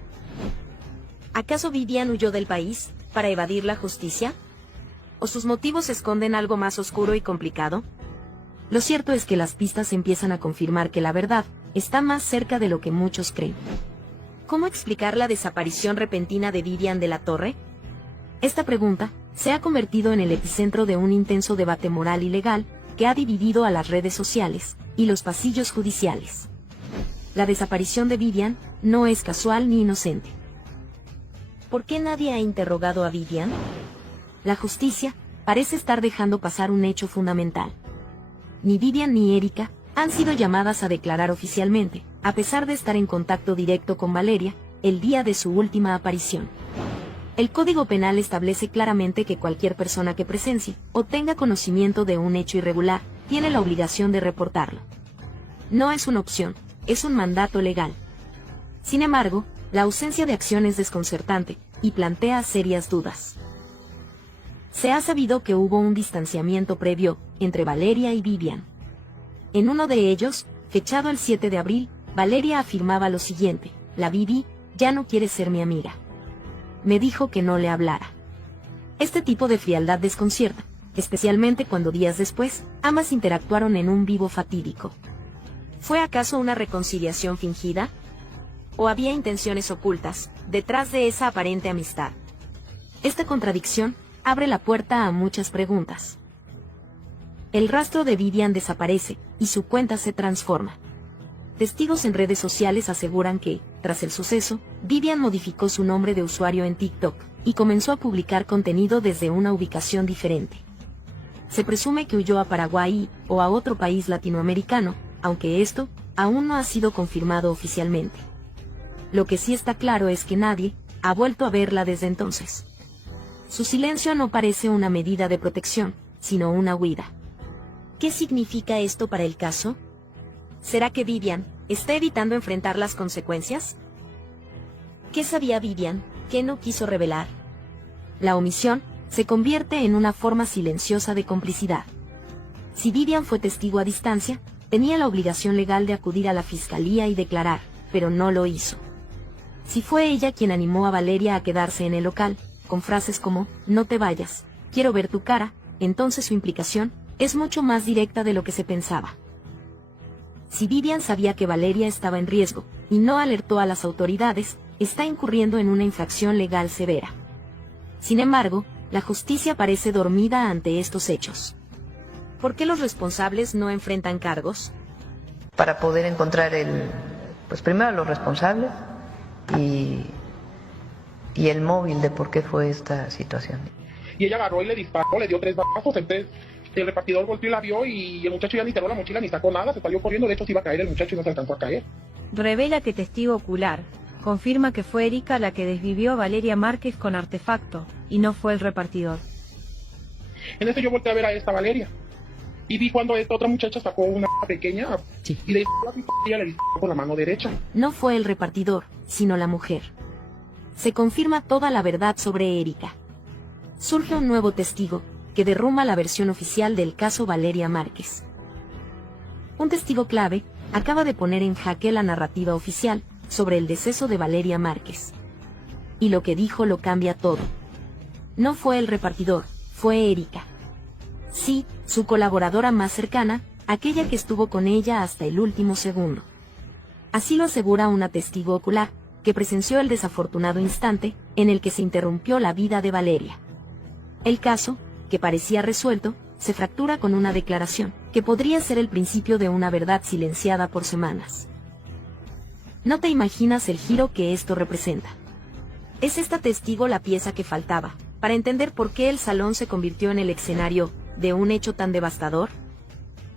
¿Acaso Vivian huyó del país para evadir la justicia? ¿O sus motivos esconden algo más oscuro y complicado? Lo cierto es que las pistas empiezan a confirmar que la verdad está más cerca de lo que muchos creen. ¿Cómo explicar la desaparición repentina de Vivian de la Torre? Esta pregunta se ha convertido en el epicentro de un intenso debate moral y legal que ha dividido a las redes sociales y los pasillos judiciales. La desaparición de Vivian no es casual ni inocente. ¿Por qué nadie ha interrogado a Vivian? La justicia parece estar dejando pasar un hecho fundamental. Ni Vivian ni Erika han sido llamadas a declarar oficialmente, a pesar de estar en contacto directo con Valeria el día de su última aparición. El Código Penal establece claramente que cualquier persona que presencie o tenga conocimiento de un hecho irregular tiene la obligación de reportarlo. No es una opción, es un mandato legal. Sin embargo, la ausencia de acción es desconcertante y plantea serias dudas. Se ha sabido que hubo un distanciamiento previo entre Valeria y Vivian. En uno de ellos, fechado el 7 de abril, Valeria afirmaba lo siguiente: la Vivi ya no quiere ser mi amiga. Me dijo que no le hablara. Este tipo de frialdad desconcierta, especialmente cuando días después, ambas interactuaron en un vivo fatídico. ¿Fue acaso una reconciliación fingida? ¿O había intenciones ocultas detrás de esa aparente amistad? Esta contradicción abre la puerta a muchas preguntas. El rastro de Vivian desaparece y su cuenta se transforma. Testigos en redes sociales aseguran que, tras el suceso, Vivian modificó su nombre de usuario en TikTok y comenzó a publicar contenido desde una ubicación diferente. Se presume que huyó a Paraguay o a otro país latinoamericano, aunque esto aún no ha sido confirmado oficialmente. Lo que sí está claro es que nadie ha vuelto a verla desde entonces. Su silencio no parece una medida de protección, sino una huida. ¿Qué significa esto para el caso? ¿Será que Vivian está evitando enfrentar las consecuencias? ¿Qué sabía Vivian que no quiso revelar? La omisión se convierte en una forma silenciosa de complicidad. Si Vivian fue testigo a distancia, tenía la obligación legal de acudir a la fiscalía y declarar, pero no lo hizo. Si fue ella quien animó a Valeria a quedarse en el local, con frases como, no te vayas, quiero ver tu cara, entonces su implicación es mucho más directa de lo que se pensaba. Si Vivian sabía que Valeria estaba en riesgo y no alertó a las autoridades, está incurriendo en una infracción legal severa. Sin embargo, la justicia parece dormida ante estos hechos. ¿Por qué los responsables no enfrentan cargos? Para poder encontrar primero a los responsables y el móvil de por qué fue esta situación. Y ella agarró y le disparó, le dio 3 balazos, entonces el repartidor volteó y la vio y el muchacho ya ni cerró la mochila ni sacó nada, se salió corriendo, de hecho se iba a caer el muchacho y no se alcanzó a caer. Revela que testigo ocular confirma que fue Erika la que desvivió a Valeria Márquez con artefacto, y no fue el repartidor. En eso yo volteé a ver a esta Valeria y vi cuando esta otra muchacha sacó una pequeña y le disparó la pistola y le disparó con la mano derecha. No fue el repartidor, sino la mujer. Se confirma toda la verdad sobre Erika. Surge un nuevo testigo, que derrumba la versión oficial del caso Valeria Márquez. Un testigo clave acaba de poner en jaque la narrativa oficial sobre el deceso de Valeria Márquez. Y lo que dijo lo cambia todo. No fue el repartidor, fue Erika. Sí, su colaboradora más cercana, aquella que estuvo con ella hasta el último segundo. Así lo asegura una testigo ocular, que presenció el desafortunado instante en el que se interrumpió la vida de Valeria. El caso, que parecía resuelto, se fractura con una declaración, que podría ser el principio de una verdad silenciada por semanas. No te imaginas el giro que esto representa. ¿Es esta testigo la pieza que faltaba, para entender por qué el salón se convirtió en el escenario de un hecho tan devastador?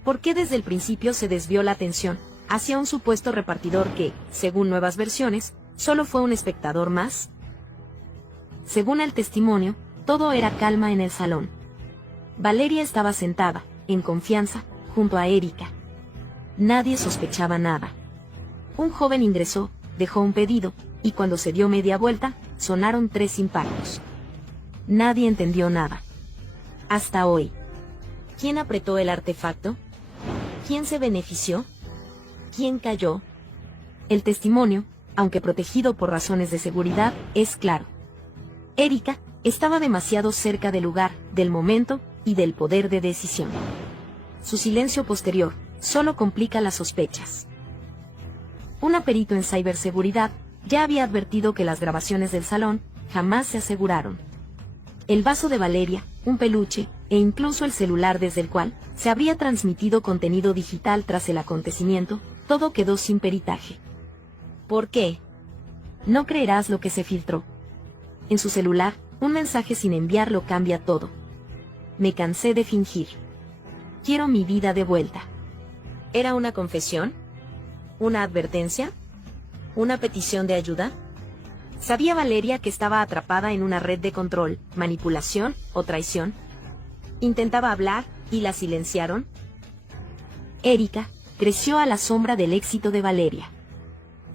¿Por qué desde el principio se desvió la atención hacia un supuesto repartidor que, según nuevas versiones, solo fue un espectador más? Según el testimonio, todo era calma en el salón. Valeria estaba sentada, en confianza, junto a Erika. Nadie sospechaba nada. Un joven ingresó, dejó un pedido, y cuando se dio media vuelta, sonaron 3 impactos. Nadie entendió nada. Hasta hoy. ¿Quién apretó el artefacto? ¿Quién se benefició? ¿Quién cayó? El testimonio, aunque protegido por razones de seguridad, es claro. Erika estaba demasiado cerca del lugar, del momento y del poder de decisión. Su silencio posterior solo complica las sospechas. Un perito en ciberseguridad ya había advertido que las grabaciones del salón jamás se aseguraron. El vaso de Valeria, un peluche, e incluso el celular desde el cual se habría transmitido contenido digital tras el acontecimiento, todo quedó sin peritaje. ¿Por qué? No creerás lo que se filtró. En su celular, un mensaje sin enviar lo cambia todo. Me cansé de fingir. Quiero mi vida de vuelta. ¿Era una confesión? ¿Una advertencia? ¿Una petición de ayuda? ¿Sabía Valeria que estaba atrapada en una red de control, manipulación o traición? ¿Intentaba hablar y la silenciaron? Erika creció a la sombra del éxito de Valeria.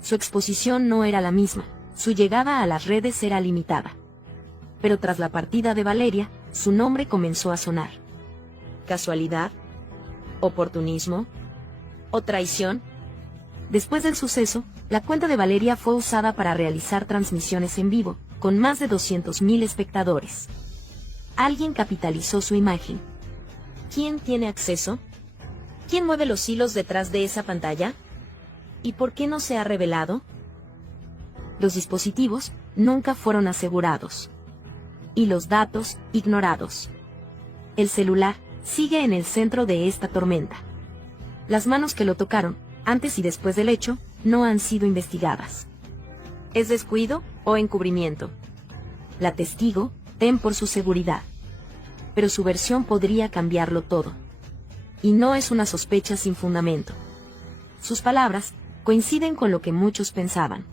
Su exposición no era la misma, su llegada a las redes era limitada. Pero tras la partida de Valeria, su nombre comenzó a sonar. ¿Casualidad? ¿Oportunismo? ¿O traición? Después del suceso, la cuenta de Valeria fue usada para realizar transmisiones en vivo, con más de 200.000 espectadores. Alguien capitalizó su imagen. ¿Quién tiene acceso? ¿Quién mueve los hilos detrás de esa pantalla? ¿Y por qué no se ha revelado? Los dispositivos nunca fueron asegurados. Y los datos, ignorados. El celular sigue en el centro de esta tormenta. Las manos que lo tocaron, antes y después del hecho, no han sido investigadas. ¿Es descuido o encubrimiento? La testigo tem por su seguridad. Pero su versión podría cambiarlo todo. Y no es una sospecha sin fundamento. Sus palabras coinciden con lo que muchos pensaban.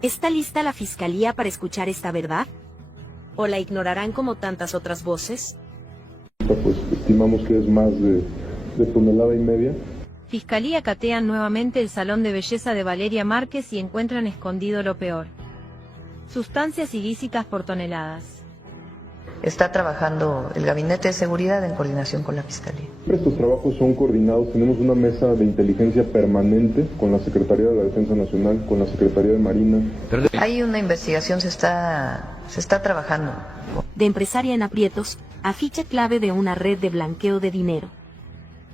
¿Está lista la fiscalía para escuchar esta verdad? ¿O la ignorarán como tantas otras voces? Pues estimamos que es más de 1,5 toneladas. Fiscalía catean nuevamente el salón de belleza de Valeria Márquez y encuentran escondido lo peor. Sustancias ilícitas por toneladas. está trabajando el Gabinete de Seguridad en coordinación con la Fiscalía. Estos trabajos son coordinados, tenemos una mesa de inteligencia permanente con la Secretaría de la Defensa Nacional, con la Secretaría de Marina. Hay una investigación, se está trabajando. De empresaria en aprietos, a ficha clave de una red de blanqueo de dinero.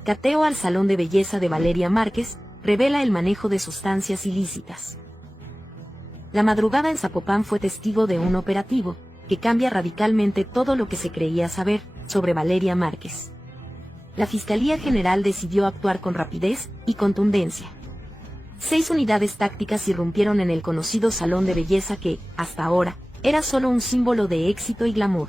Cateo al salón de belleza de Valeria Márquez, revela el manejo de sustancias ilícitas. La madrugada en Zapopan fue testigo de un operativo, que cambia radicalmente todo lo que se creía saber sobre Valeria Márquez. La Fiscalía General decidió actuar con rapidez y contundencia. 6 unidades tácticas irrumpieron en el conocido salón de belleza que, hasta ahora, era solo un símbolo de éxito y glamour.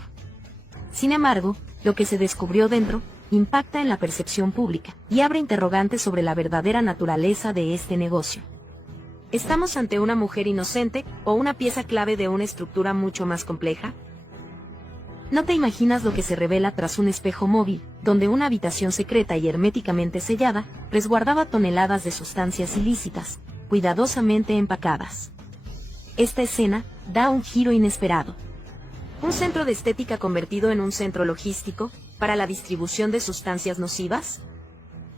Sin embargo, lo que se descubrió dentro, impacta en la percepción pública, y abre interrogantes sobre la verdadera naturaleza de este negocio. ¿Estamos ante una mujer inocente, o una pieza clave de una estructura mucho más compleja? No te imaginas lo que se revela tras un espejo móvil, donde una habitación secreta y herméticamente sellada, resguardaba toneladas de sustancias ilícitas, cuidadosamente empacadas. Esta escena da un giro inesperado. ¿Un centro de estética convertido en un centro logístico, para la distribución de sustancias nocivas?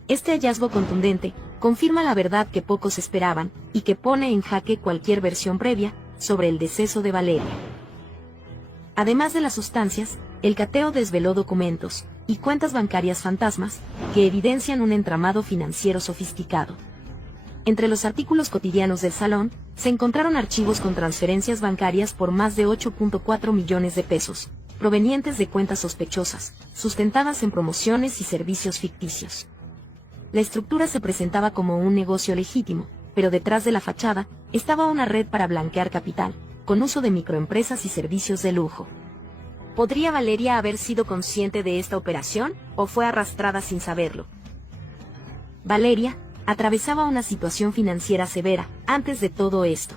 Este hallazgo contundente confirma la verdad que pocos esperaban, y que pone en jaque cualquier versión previa sobre el deceso de Valeria. Además de las sustancias, el cateo desveló documentos y cuentas bancarias fantasmas que evidencian un entramado financiero sofisticado. Entre los artículos cotidianos del salón, se encontraron archivos con transferencias bancarias por más de 8.4 millones de pesos, provenientes de cuentas sospechosas, sustentadas en promociones y servicios ficticios. La estructura se presentaba como un negocio legítimo, pero detrás de la fachada estaba una red para blanquear capital, con uso de microempresas y servicios de lujo. ¿Podría Valeria haber sido consciente de esta operación, o fue arrastrada sin saberlo? Valeria atravesaba una situación financiera severa antes de todo esto.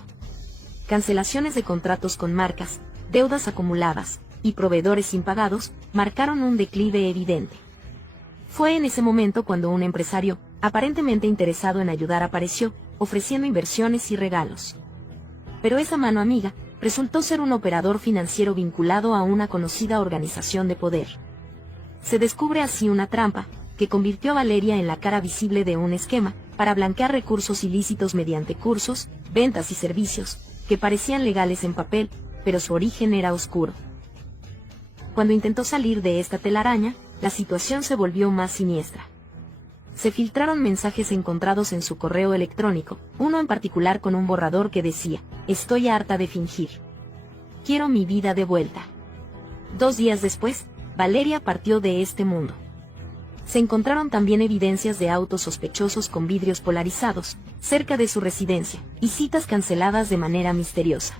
Cancelaciones de contratos con marcas, deudas acumuladas y proveedores impagados marcaron un declive evidente. Fue en ese momento cuando un empresario, aparentemente interesado en ayudar, apareció, ofreciendo inversiones y regalos. Pero esa mano amiga resultó ser un operador financiero vinculado a una conocida organización de poder. Se descubre así una trampa, que convirtió a Valeria en la cara visible de un esquema para blanquear recursos ilícitos mediante cursos, ventas y servicios, que parecían legales en papel, pero su origen era oscuro. Cuando intentó salir de esta telaraña, la situación se volvió más siniestra. Se filtraron mensajes encontrados en su correo electrónico, uno en particular con un borrador que decía: "Estoy harta de fingir. Quiero mi vida de vuelta". 2 días después, Valeria partió de este mundo. Se encontraron también evidencias de autos sospechosos con vidrios polarizados, cerca de su residencia, y citas canceladas de manera misteriosa.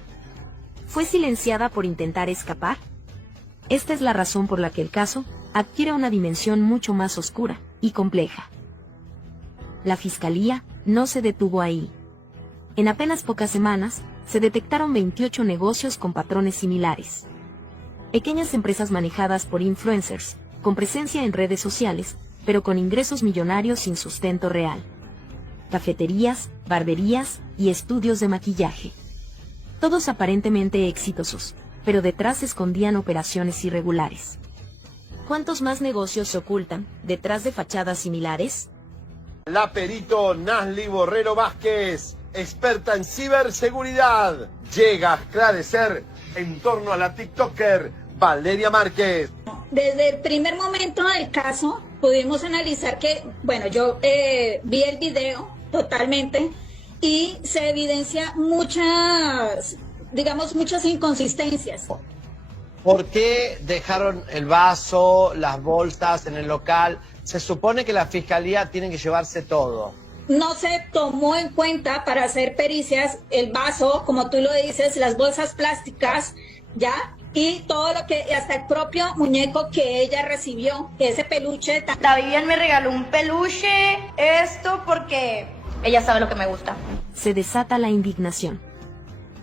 ¿Fue silenciada por intentar escapar? Esta es la razón por la que el caso adquiere una dimensión mucho más oscura y compleja. La Fiscalía no se detuvo ahí. En apenas pocas semanas, se detectaron 28 negocios con patrones similares. Pequeñas empresas manejadas por influencers, con presencia en redes sociales, pero con ingresos millonarios sin sustento real. Cafeterías, barberías y estudios de maquillaje. Todos aparentemente exitosos, pero detrás se escondían operaciones irregulares. ¿Cuántos más negocios se ocultan detrás de fachadas similares? La perito Nasli Borrero Vázquez, experta en ciberseguridad, llega a esclarecer en torno a la TikToker Valeria Márquez. Desde el primer momento del caso pudimos analizar que, bueno, yo vi el video totalmente y se evidencia muchas inconsistencias. ¿Por qué dejaron el vaso, las bolsas en el local? Se supone que la fiscalía tiene que llevarse todo. No se tomó en cuenta para hacer pericias el vaso, como tú lo dices, las bolsas plásticas, ¿ya? Y todo lo que, hasta el propio muñeco que ella recibió, ese peluche. La Vivian me regaló un peluche, esto porque ella sabe lo que me gusta. Se desata la indignación.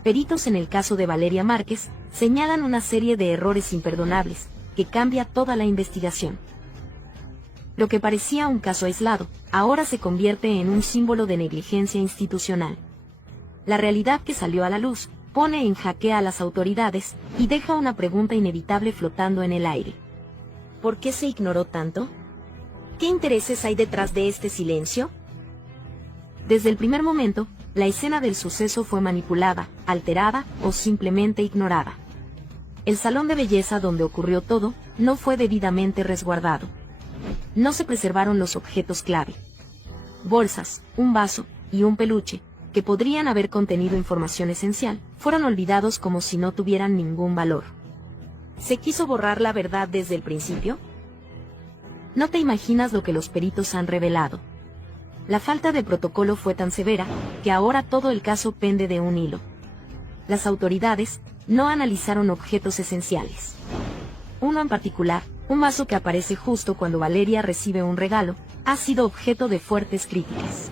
Peritos en el caso de Valeria Márquez señalan una serie de errores imperdonables, que cambia toda la investigación. Lo que parecía un caso aislado, ahora se convierte en un símbolo de negligencia institucional. La realidad que salió a la luz pone en jaque a las autoridades y deja una pregunta inevitable flotando en el aire. ¿Por qué se ignoró tanto? ¿Qué intereses hay detrás de este silencio? Desde el primer momento, la escena del suceso fue manipulada, alterada o simplemente ignorada. El salón de belleza donde ocurrió todo no fue debidamente resguardado. No se preservaron los objetos clave. Bolsas, un vaso y un peluche, que podrían haber contenido información esencial, fueron olvidados como si no tuvieran ningún valor. ¿Se quiso borrar la verdad desde el principio? No te imaginas lo que los peritos han revelado. La falta de protocolo fue tan severa, que ahora todo el caso pende de un hilo. Las autoridades no analizaron objetos esenciales. Uno en particular, un vaso que aparece justo cuando Valeria recibe un regalo, ha sido objeto de fuertes críticas.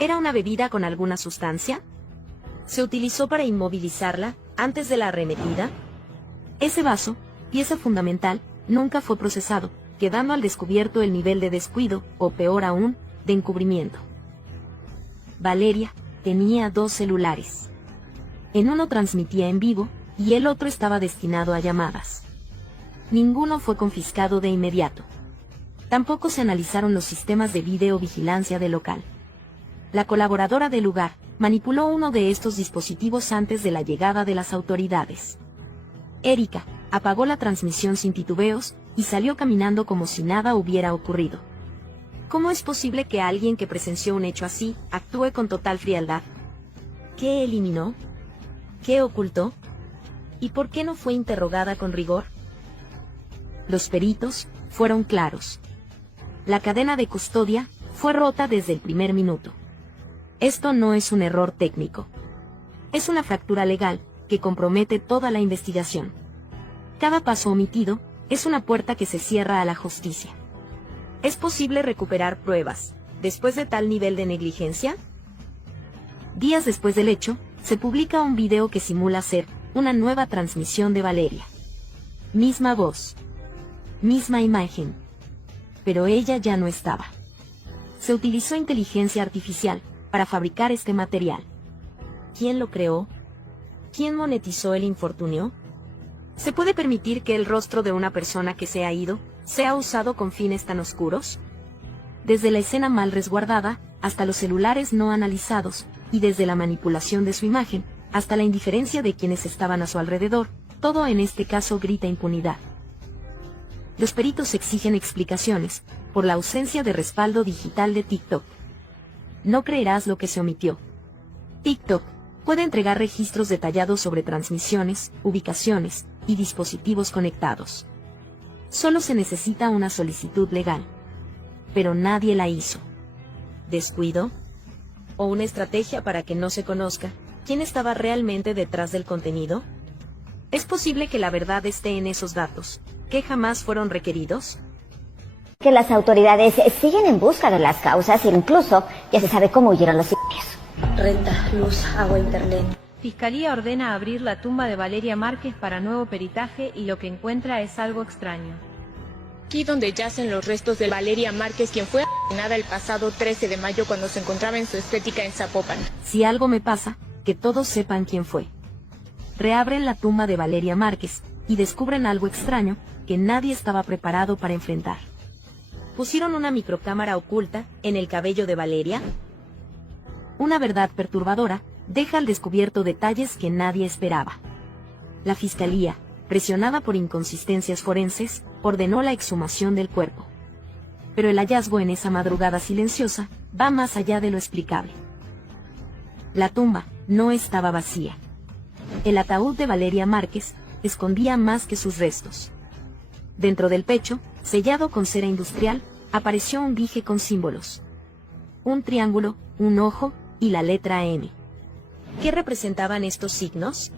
¿Era una bebida con alguna sustancia? ¿Se utilizó para inmovilizarla antes de la arremetida? Ese vaso, pieza fundamental, nunca fue procesado, quedando al descubierto el nivel de descuido, o peor aún, de encubrimiento. Valeria tenía 2 celulares. En uno transmitía en vivo, y el otro estaba destinado a llamadas. Ninguno fue confiscado de inmediato. Tampoco se analizaron los sistemas de videovigilancia del local. La colaboradora del lugar manipuló uno de estos dispositivos antes de la llegada de las autoridades. Erika apagó la transmisión sin titubeos y salió caminando como si nada hubiera ocurrido. ¿Cómo es posible que alguien que presenció un hecho así actúe con total frialdad? ¿Qué eliminó? ¿Qué ocultó? ¿Y por qué no fue interrogada con rigor? Los peritos fueron claros. La cadena de custodia fue rota desde el primer minuto. Esto no es un error técnico. Es una fractura legal que compromete toda la investigación. Cada paso omitido es una puerta que se cierra a la justicia. ¿Es posible recuperar pruebas después de tal nivel de negligencia? Días después del hecho, se publica un video que simula ser una nueva transmisión de Valeria. Misma voz. Misma imagen. Pero ella ya no estaba. Se utilizó inteligencia artificial para fabricar este material. ¿Quién lo creó? ¿Quién monetizó el infortunio? ¿Se puede permitir que el rostro de una persona que se ha ido sea usado con fines tan oscuros? Desde la escena mal resguardada, hasta los celulares no analizados, y desde la manipulación de su imagen, hasta la indiferencia de quienes estaban a su alrededor, todo en este caso grita impunidad. Los peritos exigen explicaciones por la ausencia de respaldo digital de TikTok. No creerás lo que se omitió. TikTok puede entregar registros detallados sobre transmisiones, ubicaciones y dispositivos conectados. Solo se necesita una solicitud legal. Pero nadie la hizo. ¿Descuido? ¿O una estrategia para que no se conozca quién estaba realmente detrás del contenido? ¿Es posible que la verdad esté en esos datos, que jamás fueron requeridos? Que las autoridades siguen en busca de las causas e incluso ya se sabe cómo huyeron los sicarios. Renta, luz, agua, internet. Fiscalía ordena abrir la tumba de Valeria Márquez para nuevo peritaje y lo que encuentra es algo extraño. Aquí donde yacen los restos de Valeria Márquez, quien fue asesinada el pasado 13 de mayo cuando se encontraba en su estética en Zapopan. Si algo me pasa, que todos sepan quién fue. Reabren la tumba de Valeria Márquez y descubren algo extraño que nadie estaba preparado para enfrentar. ¿Pusieron una microcámara oculta en el cabello de Valeria? Una verdad perturbadora deja al descubierto detalles que nadie esperaba. La fiscalía, presionada por inconsistencias forenses, ordenó la exhumación del cuerpo. Pero el hallazgo en esa madrugada silenciosa va más allá de lo explicable. La tumba no estaba vacía. El ataúd de Valeria Márquez escondía más que sus restos. Dentro del pecho, sellado con cera industrial, apareció un dije con símbolos. Un triángulo, un ojo y la letra M. ¿Qué representaban estos signos?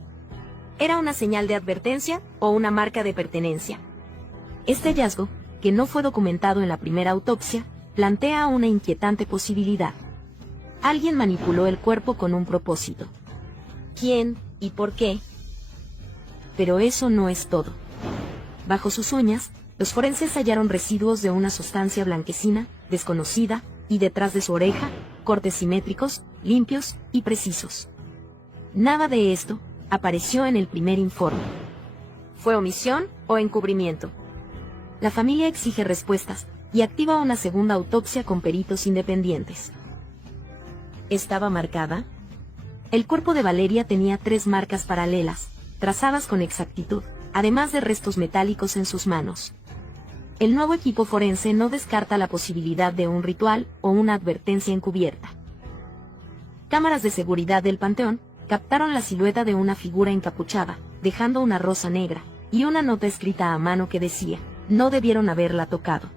¿Era una señal de advertencia o una marca de pertenencia? Este hallazgo, que no fue documentado en la primera autopsia, plantea una inquietante posibilidad. Alguien manipuló el cuerpo con un propósito. ¿Quién y por qué? Pero eso no es todo. Bajo sus uñas, los forenses hallaron residuos de una sustancia blanquecina, desconocida, y detrás de su oreja, cortes simétricos, limpios y precisos. Nada de esto apareció en el primer informe. ¿Fue omisión o encubrimiento? La familia exige respuestas y activa una segunda autopsia con peritos independientes. ¿Estaba marcada? El cuerpo de Valeria tenía 3 marcas paralelas, trazadas con exactitud, además de restos metálicos en sus manos. El nuevo equipo forense no descarta la posibilidad de un ritual o una advertencia encubierta. Cámaras de seguridad del panteón captaron la silueta de una figura encapuchada, dejando una rosa negra, y una nota escrita a mano que decía, no debieron haberla tocado.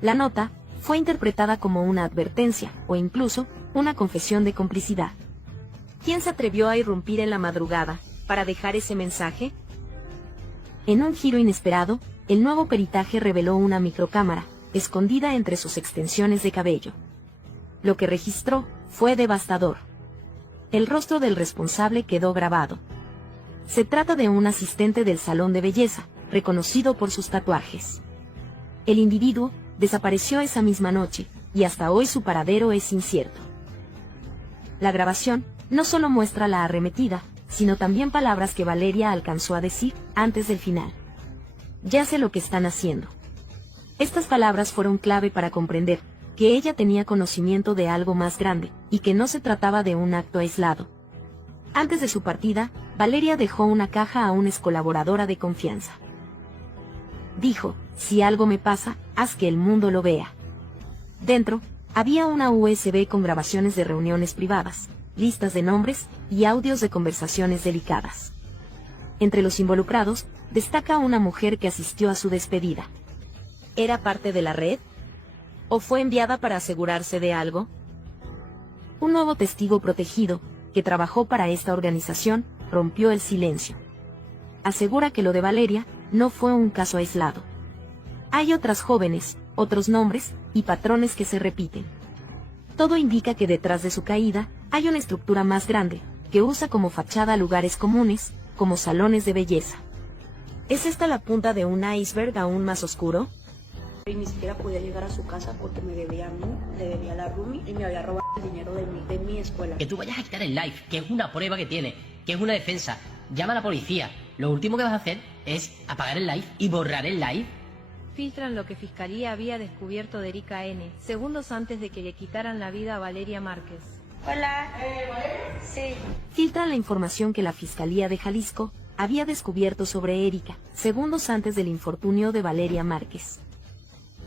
La nota fue interpretada como una advertencia, o incluso, una confesión de complicidad. ¿Quién se atrevió a irrumpir en la madrugada, para dejar ese mensaje? En un giro inesperado, el nuevo peritaje reveló una microcámara, escondida entre sus extensiones de cabello. Lo que registró fue devastador. El rostro del responsable quedó grabado. Se trata de un asistente del salón de belleza, reconocido por sus tatuajes. El individuo desapareció esa misma noche, y hasta hoy su paradero es incierto. La grabación no solo muestra la arremetida, sino también palabras que Valeria alcanzó a decir antes del final. Ya sé lo que están haciendo. Estas palabras fueron clave para comprender que ella tenía conocimiento de algo más grande, y que no se trataba de un acto aislado. Antes de su partida, Valeria dejó una caja a una excolaboradora de confianza. Dijo, si algo me pasa, haz que el mundo lo vea. Dentro, había una USB con grabaciones de reuniones privadas, listas de nombres y audios de conversaciones delicadas. Entre los involucrados, destaca una mujer que asistió a su despedida. ¿Era parte de la red? ¿O fue enviada para asegurarse de algo? Un nuevo testigo protegido, que trabajó para esta organización, rompió el silencio. Asegura que lo de Valeria no fue un caso aislado. Hay otras jóvenes, otros nombres y patrones que se repiten. Todo indica que detrás de su caída hay una estructura más grande, que usa como fachada lugares comunes, como salones de belleza. ¿Es esta la punta de un iceberg aún más oscuro? Y ni siquiera podía llegar a su casa porque me debía a mí, le debía a la roomie y me había robado el dinero de mi escuela. Que tú vayas a quitar el live, que es una prueba que tiene, que es una defensa. Llama a la policía. Lo último que vas a hacer es apagar el live y borrar el live. Filtran lo que Fiscalía había descubierto de Erika N., segundos antes de que le quitaran la vida a Valeria Márquez. Hola. Sí. Filtran la información que la Fiscalía de Jalisco había descubierto sobre Erika, segundos antes del infortunio de Valeria Márquez.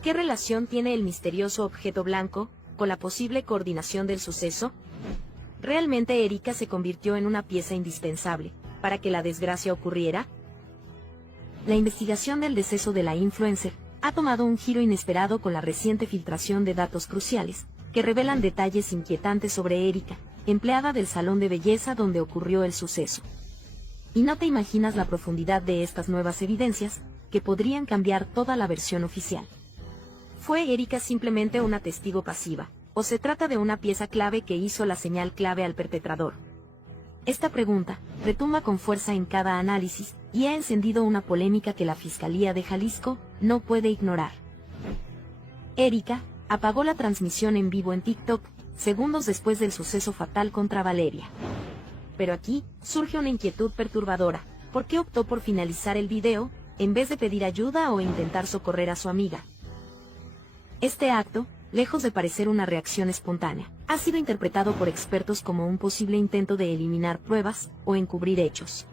¿Qué relación tiene el misterioso objeto blanco con la posible coordinación del suceso? ¿Realmente Erika se convirtió en una pieza indispensable para que la desgracia ocurriera? La investigación del deceso de la influencer ha tomado un giro inesperado con la reciente filtración de datos cruciales, que revelan detalles inquietantes sobre Erika, empleada del salón de belleza donde ocurrió el suceso. Y no te imaginas la profundidad de estas nuevas evidencias, que podrían cambiar toda la versión oficial. ¿Fue Erika simplemente una testigo pasiva, o se trata de una pieza clave que hizo la señal clave al perpetrador? Esta pregunta retumba con fuerza en cada análisis, y ha encendido una polémica que la Fiscalía de Jalisco no puede ignorar. Erika apagó la transmisión en vivo en TikTok, segundos después del suceso fatal contra Valeria. Pero aquí surge una inquietud perturbadora. ¿Por qué optó por finalizar el video, en vez de pedir ayuda o intentar socorrer a su amiga? Este acto, lejos de parecer una reacción espontánea, ha sido interpretado por expertos como un posible intento de eliminar pruebas o encubrir hechos.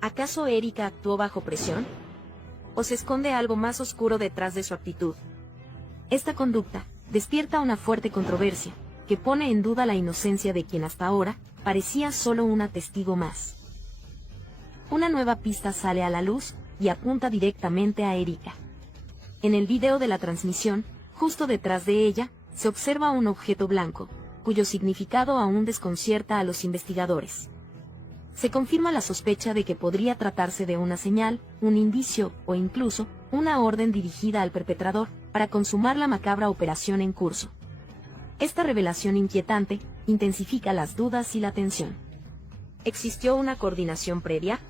¿Acaso Erika actuó bajo presión? ¿O se esconde algo más oscuro detrás de su actitud? Esta conducta despierta una fuerte controversia, que pone en duda la inocencia de quien hasta ahora parecía solo una testigo más. Una nueva pista sale a la luz y apunta directamente a Erika. En el video de la transmisión, justo detrás de ella, se observa un objeto blanco, cuyo significado aún desconcierta a los investigadores. Se confirma la sospecha de que podría tratarse de una señal, un indicio o incluso una orden dirigida al perpetrador para consumar la macabra operación en curso. Esta revelación inquietante intensifica las dudas y la tensión. ¿Existió una coordinación previa?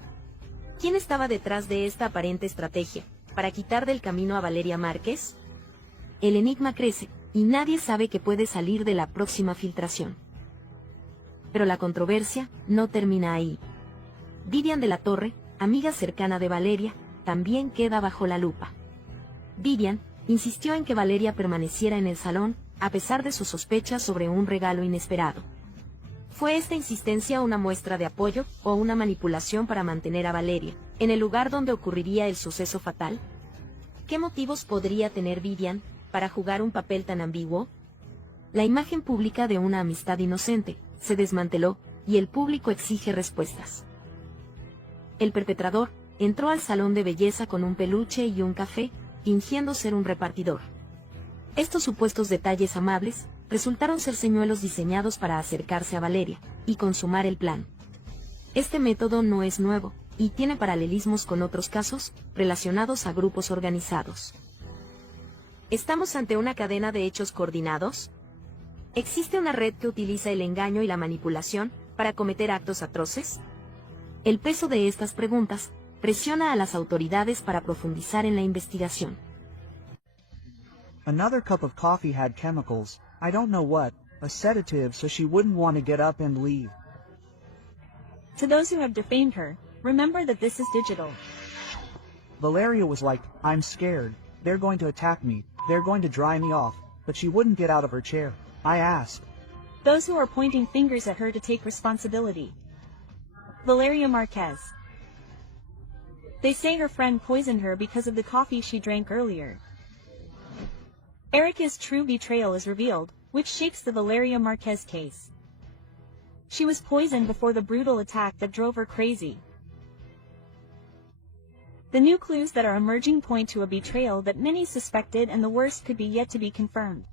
¿Quién estaba detrás de esta aparente estrategia para quitar del camino a Valeria Márquez? El enigma crece, y nadie sabe qué puede salir de la próxima filtración. Pero la controversia no termina ahí. Vivian de la Torre, amiga cercana de Valeria, también queda bajo la lupa. Vivian insistió en que Valeria permaneciera en el salón, a pesar de sus sospechas sobre un regalo inesperado. ¿Fue esta insistencia una muestra de apoyo o una manipulación para mantener a Valeria en el lugar donde ocurriría el suceso fatal? ¿Qué motivos podría tener Vivian para jugar un papel tan ambiguo? La imagen pública de una amistad inocente se desmanteló y el público exige respuestas. El perpetrador entró al salón de belleza con un peluche y un café, fingiendo ser un repartidor. Estos supuestos detalles amables resultaron ser señuelos diseñados para acercarse a Valeria y consumar el plan. Este método no es nuevo y tiene paralelismos con otros casos relacionados a grupos organizados. ¿Estamos ante una cadena de hechos coordinados? ¿Existe una red que utiliza el engaño y la manipulación para cometer actos atroces? El peso de estas preguntas presiona a las autoridades para profundizar en la investigación. Another cup of coffee had chemicals, I don't know what, a sedative so she wouldn't want to get up and leave. To those who have defamed her, remember that this is digital. Valeria was like, I'm scared, they're going to attack me, they're going to dry me off, but she wouldn't get out of her chair. I asked. Those who are pointing fingers at her to take responsibility. Valeria Márquez. They say her friend poisoned her because of the coffee she drank earlier. Erica's true betrayal is revealed, which shakes the Valeria Márquez case. She was poisoned before the brutal attack that drove her crazy. The new clues that are emerging point to a betrayal that many suspected, and the worst could be yet to be confirmed.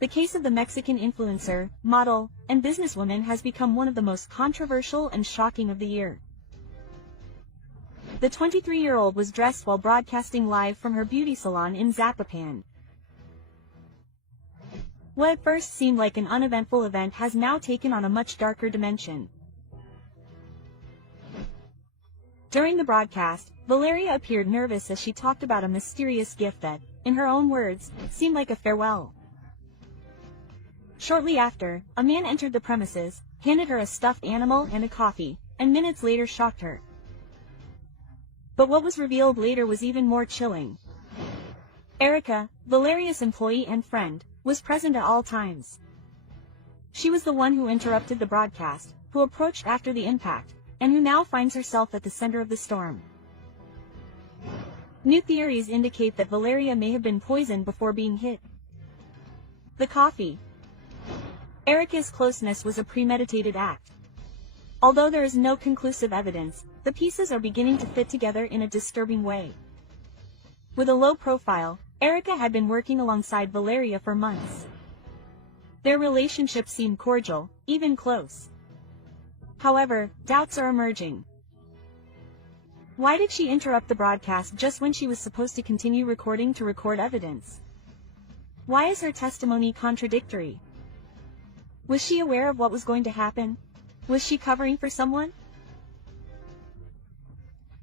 The case of the Mexican influencer, model, and businesswoman has become one of the most controversial and shocking of the year. The 23-year-old was dressed while broadcasting live from her beauty salon in Zapopan. What at first seemed like an uneventful event has now taken on a much darker dimension. During the broadcast, Valeria appeared nervous as she talked about a mysterious gift that, in her own words, seemed like a farewell. Shortly after, a man entered the premises, handed her a stuffed animal and a coffee, and minutes later shocked her. But what was revealed later was even more chilling. Erica, Valeria's employee and friend, was present at all times. She was the one who interrupted the broadcast, who approached after the impact, and who now finds herself at the center of the storm. New theories indicate that Valeria may have been poisoned before being hit. The coffee. Erica's closeness was a premeditated act. Although there is no conclusive evidence, the pieces are beginning to fit together in a disturbing way. With a low profile, Erica had been working alongside Valeria for months. Their relationship seemed cordial, even close. However, doubts are emerging. Why did she interrupt the broadcast just when she was supposed to continue recording to record evidence? Why is her testimony contradictory? Was she aware of what was going to happen? Was she covering for someone?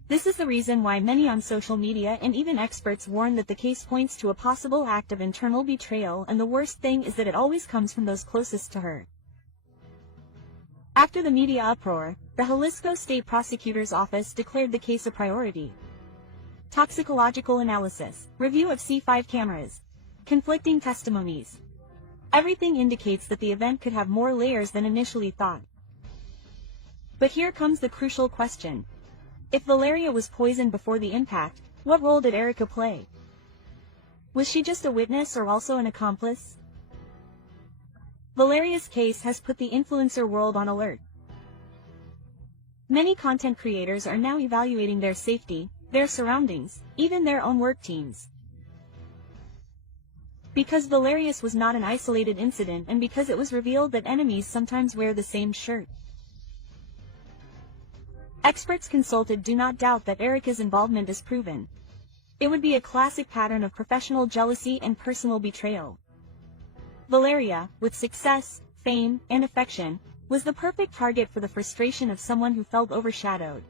This is the reason why many on social media and even experts warn that the case points to a possible act of internal betrayal, and the worst thing is that it always comes from those closest to her. After the media uproar, the Jalisco State Prosecutor's Office declared the case a priority. Toxicological analysis, review of C5 cameras, conflicting testimonies. Everything indicates that the event could have more layers than initially thought. But here comes the crucial question. If Valeria was poisoned before the impact, what role did Erica play? Was she just a witness or also an accomplice? Valeria's case has put the influencer world on alert. Many content creators are now evaluating their safety, their surroundings, even their own work teams. Because Valeria's was not an isolated incident, and because it was revealed that enemies sometimes wear the same shirt. Experts consulted do not doubt that Erica's involvement is proven. It would be a classic pattern of professional jealousy and personal betrayal. Valeria, with success, fame, and affection, was the perfect target for the frustration of someone who felt overshadowed.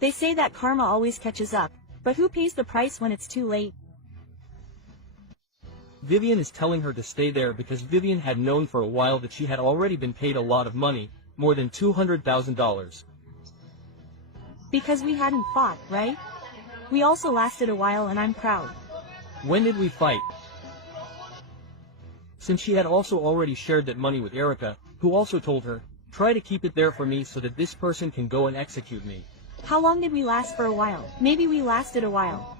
They say that karma always catches up, but who pays the price when it's too late? Vivian is telling her to stay there because Vivian had known for a while that she had already been paid a lot of money, more than $200,000. Because we hadn't fought, right? We also lasted a while and I'm proud. When did we fight? Since she had also already shared that money with Erica, who also told her, try to keep it there for me so that this person can go and execute me. How long did we last for a while? Maybe we lasted a while.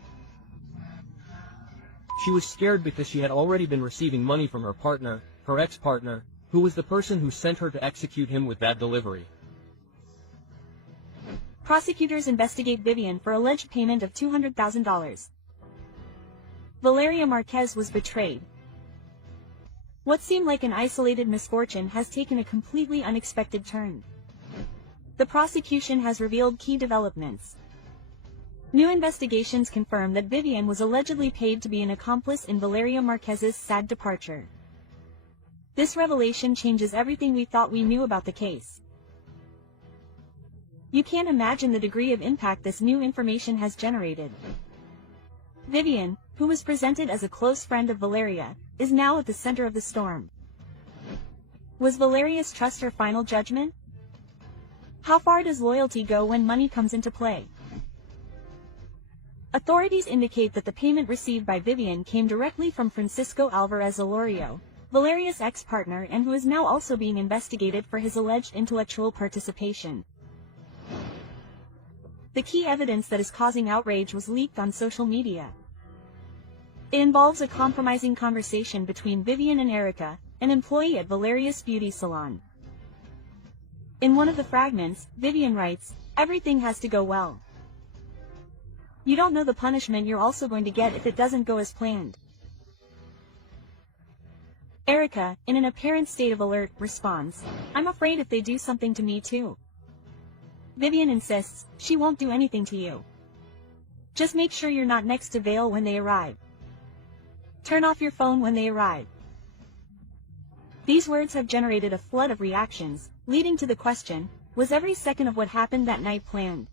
She was scared because she had already been receiving money from her partner, her ex-partner, who was the person who sent her to execute him with that delivery. Prosecutors investigate Vivian for alleged payment of $200,000. Valeria Márquez was betrayed. What seemed like an isolated misfortune has taken a completely unexpected turn. The prosecution has revealed key developments. New investigations confirm that Vivian was allegedly paid to be an accomplice in Valeria Márquez's sad departure. This revelation changes everything we thought we knew about the case. You can't imagine the degree of impact this new information has generated. Vivian, who was presented as a close friend of Valeria, is now at the center of the storm. Was Valeria's trust her final judgment? How far does loyalty go when money comes into play? Authorities indicate that the payment received by Vivian came directly from Francisco Alvarez Olorio, Valeria's ex-partner and who is now also being investigated for his alleged intellectual participation. The key evidence that is causing outrage was leaked on social media. It involves a compromising conversation between Vivian and Erica, an employee at Valeria's beauty salon. In one of the fragments, Vivian writes, "Everything has to go well. You don't know the punishment you're also going to get if it doesn't go as planned." Erica, in an apparent state of alert, responds, "I'm afraid if they do something to me too." Vivian insists, she won't do anything to you. Just make sure you're not next to Vale when they arrive. Turn off your phone when they arrive. These words have generated a flood of reactions, leading to the question, was every second of what happened that night planned?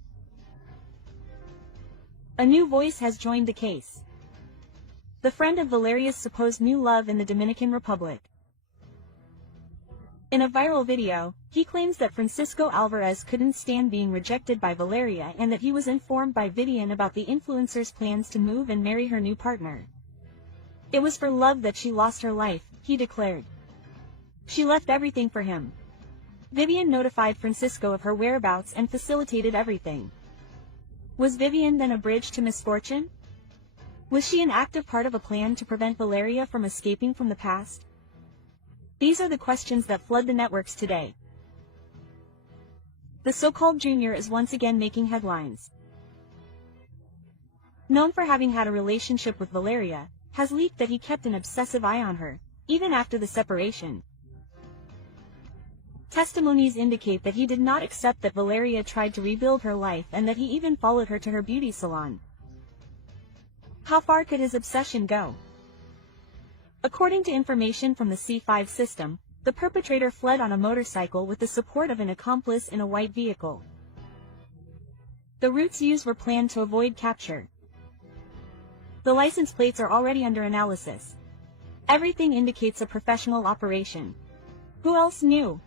A new voice has joined the case. The friend of Valeria's supposed new love in the Dominican Republic. In a viral video, he claims that Francisco Alvarez couldn't stand being rejected by Valeria and that he was informed by Vivian about the influencer's plans to move and marry her new partner. It was for love that she lost her life, he declared. She left everything for him. Vivian notified Francisco of her whereabouts and facilitated everything. Was Vivian then a bridge to misfortune? Was she an active part of a plan to prevent Valeria from escaping from the past? These are the questions that flood the networks today. The so-called Junior is once again making headlines. Known for having had a relationship with Valeria, has leaked that he kept an obsessive eye on her, even after the separation. Testimonies indicate that he did not accept that Valeria tried to rebuild her life and that he even followed her to her beauty salon. How far could his obsession go? According to information from the C5 system, the perpetrator fled on a motorcycle with the support of an accomplice in a white vehicle. The routes used were planned to avoid capture. The license plates are already under analysis. Everything indicates a professional operation. Who else knew?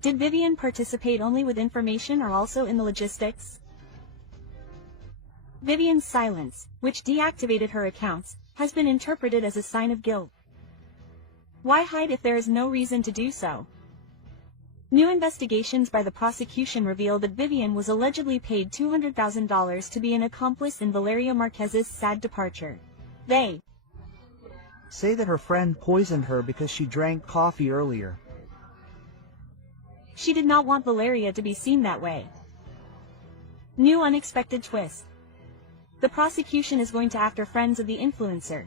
Did Vivian participate only with information or also in the logistics? Vivian's silence, which deactivated her accounts, has been interpreted as a sign of guilt. Why hide if there is no reason to do so? New investigations by the prosecution reveal that Vivian was allegedly paid $200,000 to be an accomplice in Valeria Márquez's sad departure. They say that her friend poisoned her because she drank coffee earlier. She did not want Valeria to be seen that way. New unexpected twist. The prosecution is going to after friends of the influencer.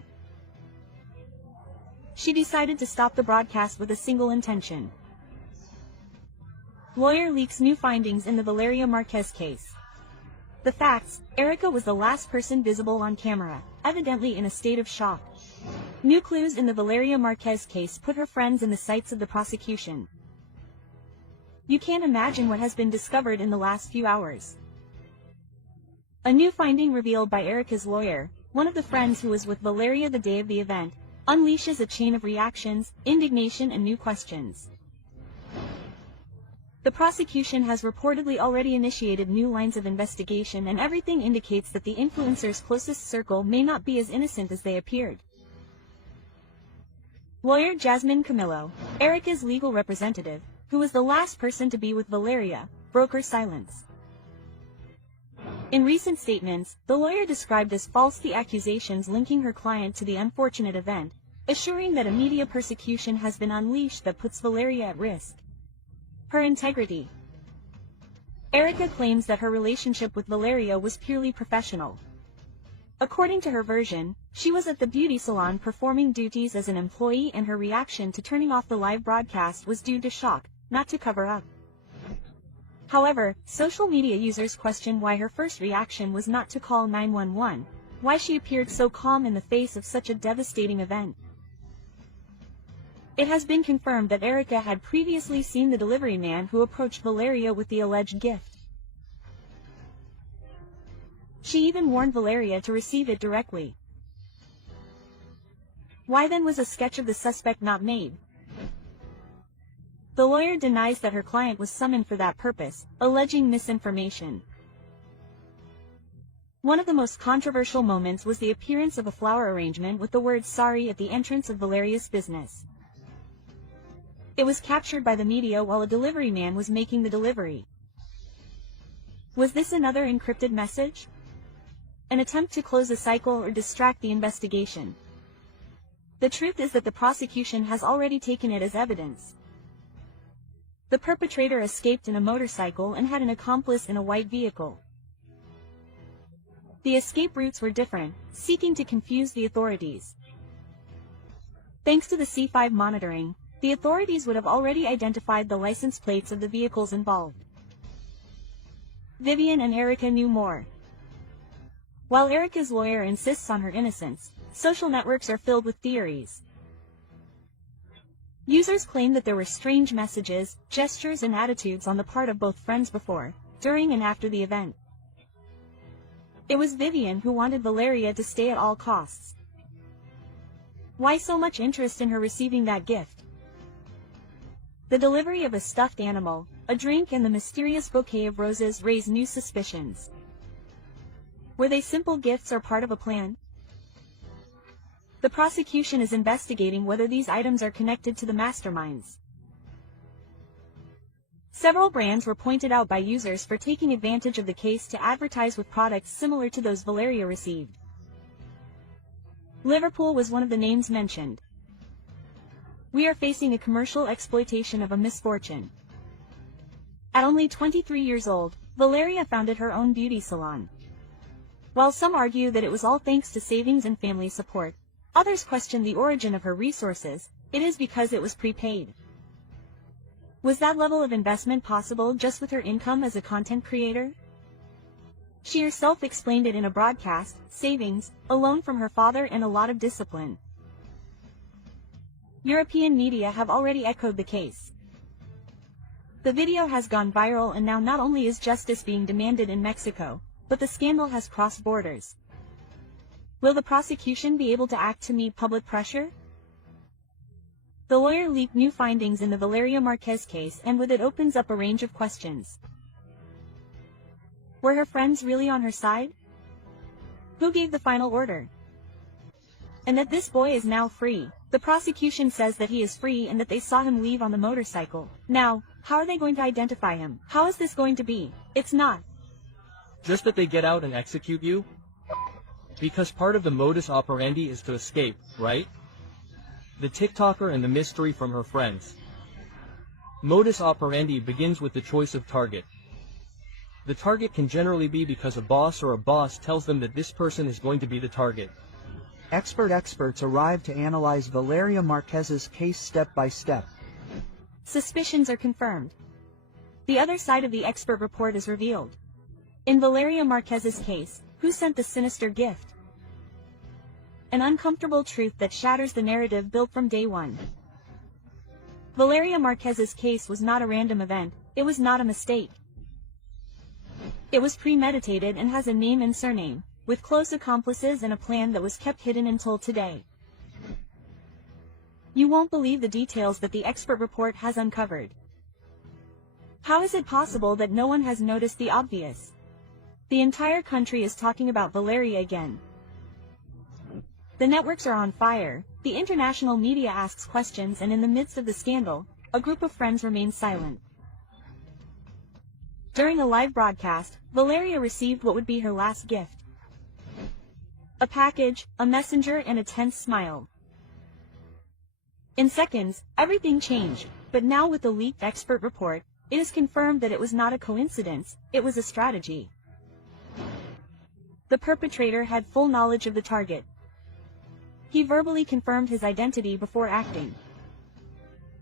She decided to stop the broadcast with a single intention. Lawyer leaks new findings in the Valeria Márquez case. The facts: Erica was the last person visible on camera, evidently in a state of shock. New clues in the Valeria Márquez case put her friends in the sights of the prosecution. You can't imagine what has been discovered in the last few hours. A new finding revealed by Erica's lawyer, one of the friends who was with Valeria the day of the event, unleashes a chain of reactions, indignation and new questions. The prosecution has reportedly already initiated new lines of investigation, and everything indicates that the influencer's closest circle may not be as innocent as they appeared. Lawyer Jasmine Camillo, Erica's legal representative, who was the last person to be with Valeria, broke her silence. In recent statements, the lawyer described as false the accusations linking her client to the unfortunate event, assuring that a media persecution has been unleashed that puts Valeria at risk. Her integrity. Erica claims that her relationship with Valeria was purely professional. According to her version, she was at the beauty salon performing duties as an employee, and her reaction to turning off the live broadcast was due to shock, not to cover up. However, social media users question why her first reaction was not to call 911, why she appeared so calm in the face of such a devastating event. It has been confirmed that Erica had previously seen the delivery man who approached Valeria with the alleged gift. She even warned Valeria to receive it directly. Why then was a sketch of the suspect not made? The lawyer denies that her client was summoned for that purpose, alleging misinformation. One of the most controversial moments was the appearance of a flower arrangement with the word "sorry" at the entrance of Valeria's business. It was captured by the media while a delivery man was making the delivery. Was this another encrypted message? An attempt to close a cycle or distract the investigation? The truth is that the prosecution has already taken it as evidence. The perpetrator escaped in a motorcycle and had an accomplice in a white vehicle. The escape routes were different, seeking to confuse the authorities. Thanks to the C5 monitoring, the authorities would have already identified the license plates of the vehicles involved. Vivian and Erica knew more. While Erica's lawyer insists on her innocence, social networks are filled with theories. Users claim that there were strange messages, gestures and attitudes on the part of both friends before, during and after the event. It was Vivian who wanted Valeria to stay at all costs. Why so much interest in her receiving that gift? The delivery of a stuffed animal, a drink and the mysterious bouquet of roses raise new suspicions. Were they simple gifts or part of a plan? The prosecution is investigating whether these items are connected to the masterminds. Several brands were pointed out by users for taking advantage of the case to advertise with products similar to those Valeria received. Liverpool was one of the names mentioned. We are facing a commercial exploitation of a misfortune. At only 23 years old, Valeria founded her own beauty salon. While some argue that it was all thanks to savings and family support, others question the origin of her resources. It is because it was prepaid. Was that level of investment possible just with her income as a content creator? She herself explained it in a broadcast: savings, a loan from her father and a lot of discipline. European media have already echoed the case. The video has gone viral, and now not only is justice being demanded in Mexico, but the scandal has crossed borders. Will the prosecution be able to act to meet public pressure? The lawyer leaked new findings in the Valeria Márquez case, and with it opens up a range of questions. Were her friends really on her side? Who gave the final order? And that this boy is now free. The prosecution says that he is free and that they saw him leave on the motorcycle. Now, how are they going to identify him? How is this going to be? It's not just that they get out and execute you? Because part of the modus operandi is to escape, right? The TikToker and the mystery from her friends. Modus operandi begins with the choice of target. The target can generally be because a boss tells them that this person is going to be the target. Experts arrived to analyze Valeria Márquez's case step by step. Suspicions are confirmed. The other side of the expert report is revealed. In Valeria Márquez's case, who sent the sinister gift? An uncomfortable truth that shatters the narrative built from day one. Valeria Márquez's case was not a random event. It was not a mistake. It was premeditated and has a name and surname, with close accomplices and a plan that was kept hidden until today. You won't believe the details that the expert report has uncovered. How is it possible that no one has noticed the obvious? The entire country is talking about Valeria again. The networks are on fire, the international media asks questions, and in the midst of the scandal, a group of friends remains silent. During a live broadcast, Valeria received what would be her last gift. A package, a messenger, and a tense smile. In seconds, everything changed, but now with the leaked expert report, it is confirmed that it was not a coincidence, it was a strategy. The perpetrator had full knowledge of the target. He verbally confirmed his identity before acting.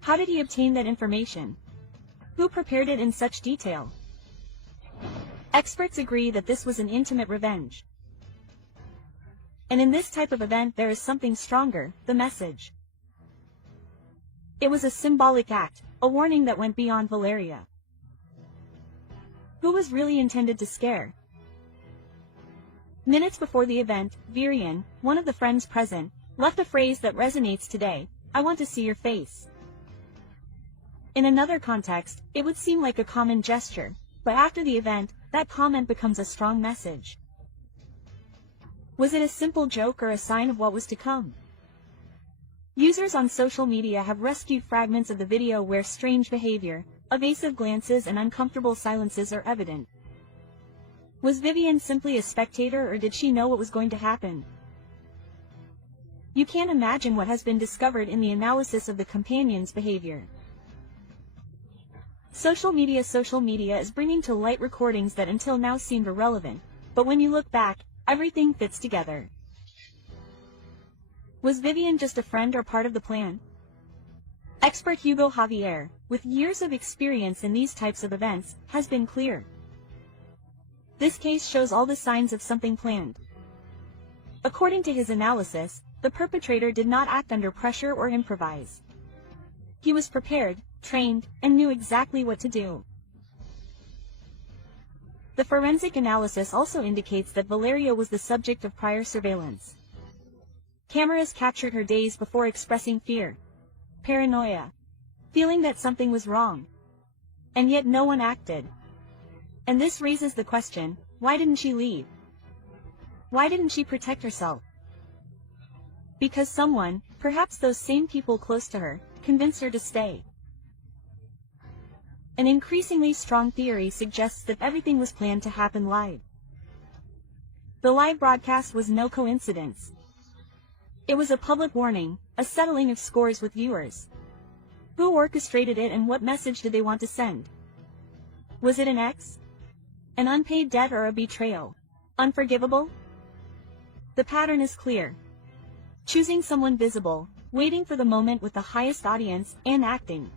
How did he obtain that information? Who prepared it in such detail? Experts agree that this was an intimate revenge. And in this type of event there is something stronger, the message. It was a symbolic act, a warning that went beyond Valeria. Who was really intended to scare? Minutes before the event, Virian, one of the friends present, left a phrase that resonates today: "I want to see your face." In another context, it would seem like a common gesture, but after the event, that comment becomes a strong message. Was it a simple joke or a sign of what was to come? Users on social media have rescued fragments of the video where strange behavior, evasive glances, and uncomfortable silences are evident. Was Vivian simply a spectator, or did she know what was going to happen? You can't imagine what has been discovered in the analysis of the companion's behavior. Social media is bringing to light recordings that until now seemed irrelevant, but when you look back, everything fits together. Was Vivian just a friend or part of the plan? Expert Hugo Javier, with years of experience in these types of events, has been clear. This case shows all the signs of something planned. According to his analysis, the perpetrator did not act under pressure or improvise. He was prepared, trained, and knew exactly what to do. The forensic analysis also indicates that Valeria was the subject of prior surveillance. Cameras captured her days before expressing fear, paranoia, feeling that something was wrong. And yet no one acted. And this raises the question, why didn't she leave? Why didn't she protect herself? Because someone, perhaps those same people close to her, convinced her to stay. An increasingly strong theory suggests that everything was planned to happen live. The live broadcast was no coincidence. It was a public warning, a settling of scores with viewers. Who orchestrated it, and what message did they want to send? Was it an ex? An unpaid debt, or a betrayal? Unforgivable? The pattern is clear. Choosing someone visible, waiting for the moment with the highest audience, and acting.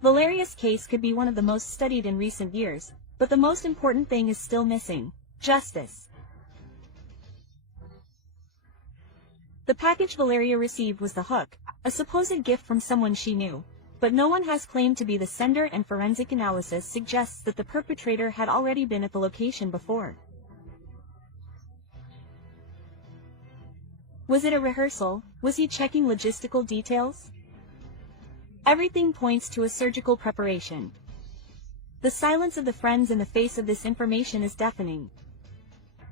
Valeria's case could be one of the most studied in recent years, but the most important thing is still missing: justice. The package Valeria received was the hook, a supposed gift from someone she knew, but no one has claimed to be the sender, and forensic analysis suggests that the perpetrator had already been at the location before. Was it a rehearsal? Was he checking logistical details? Everything points to a surgical preparation. The silence of the friends in the face of this information is deafening.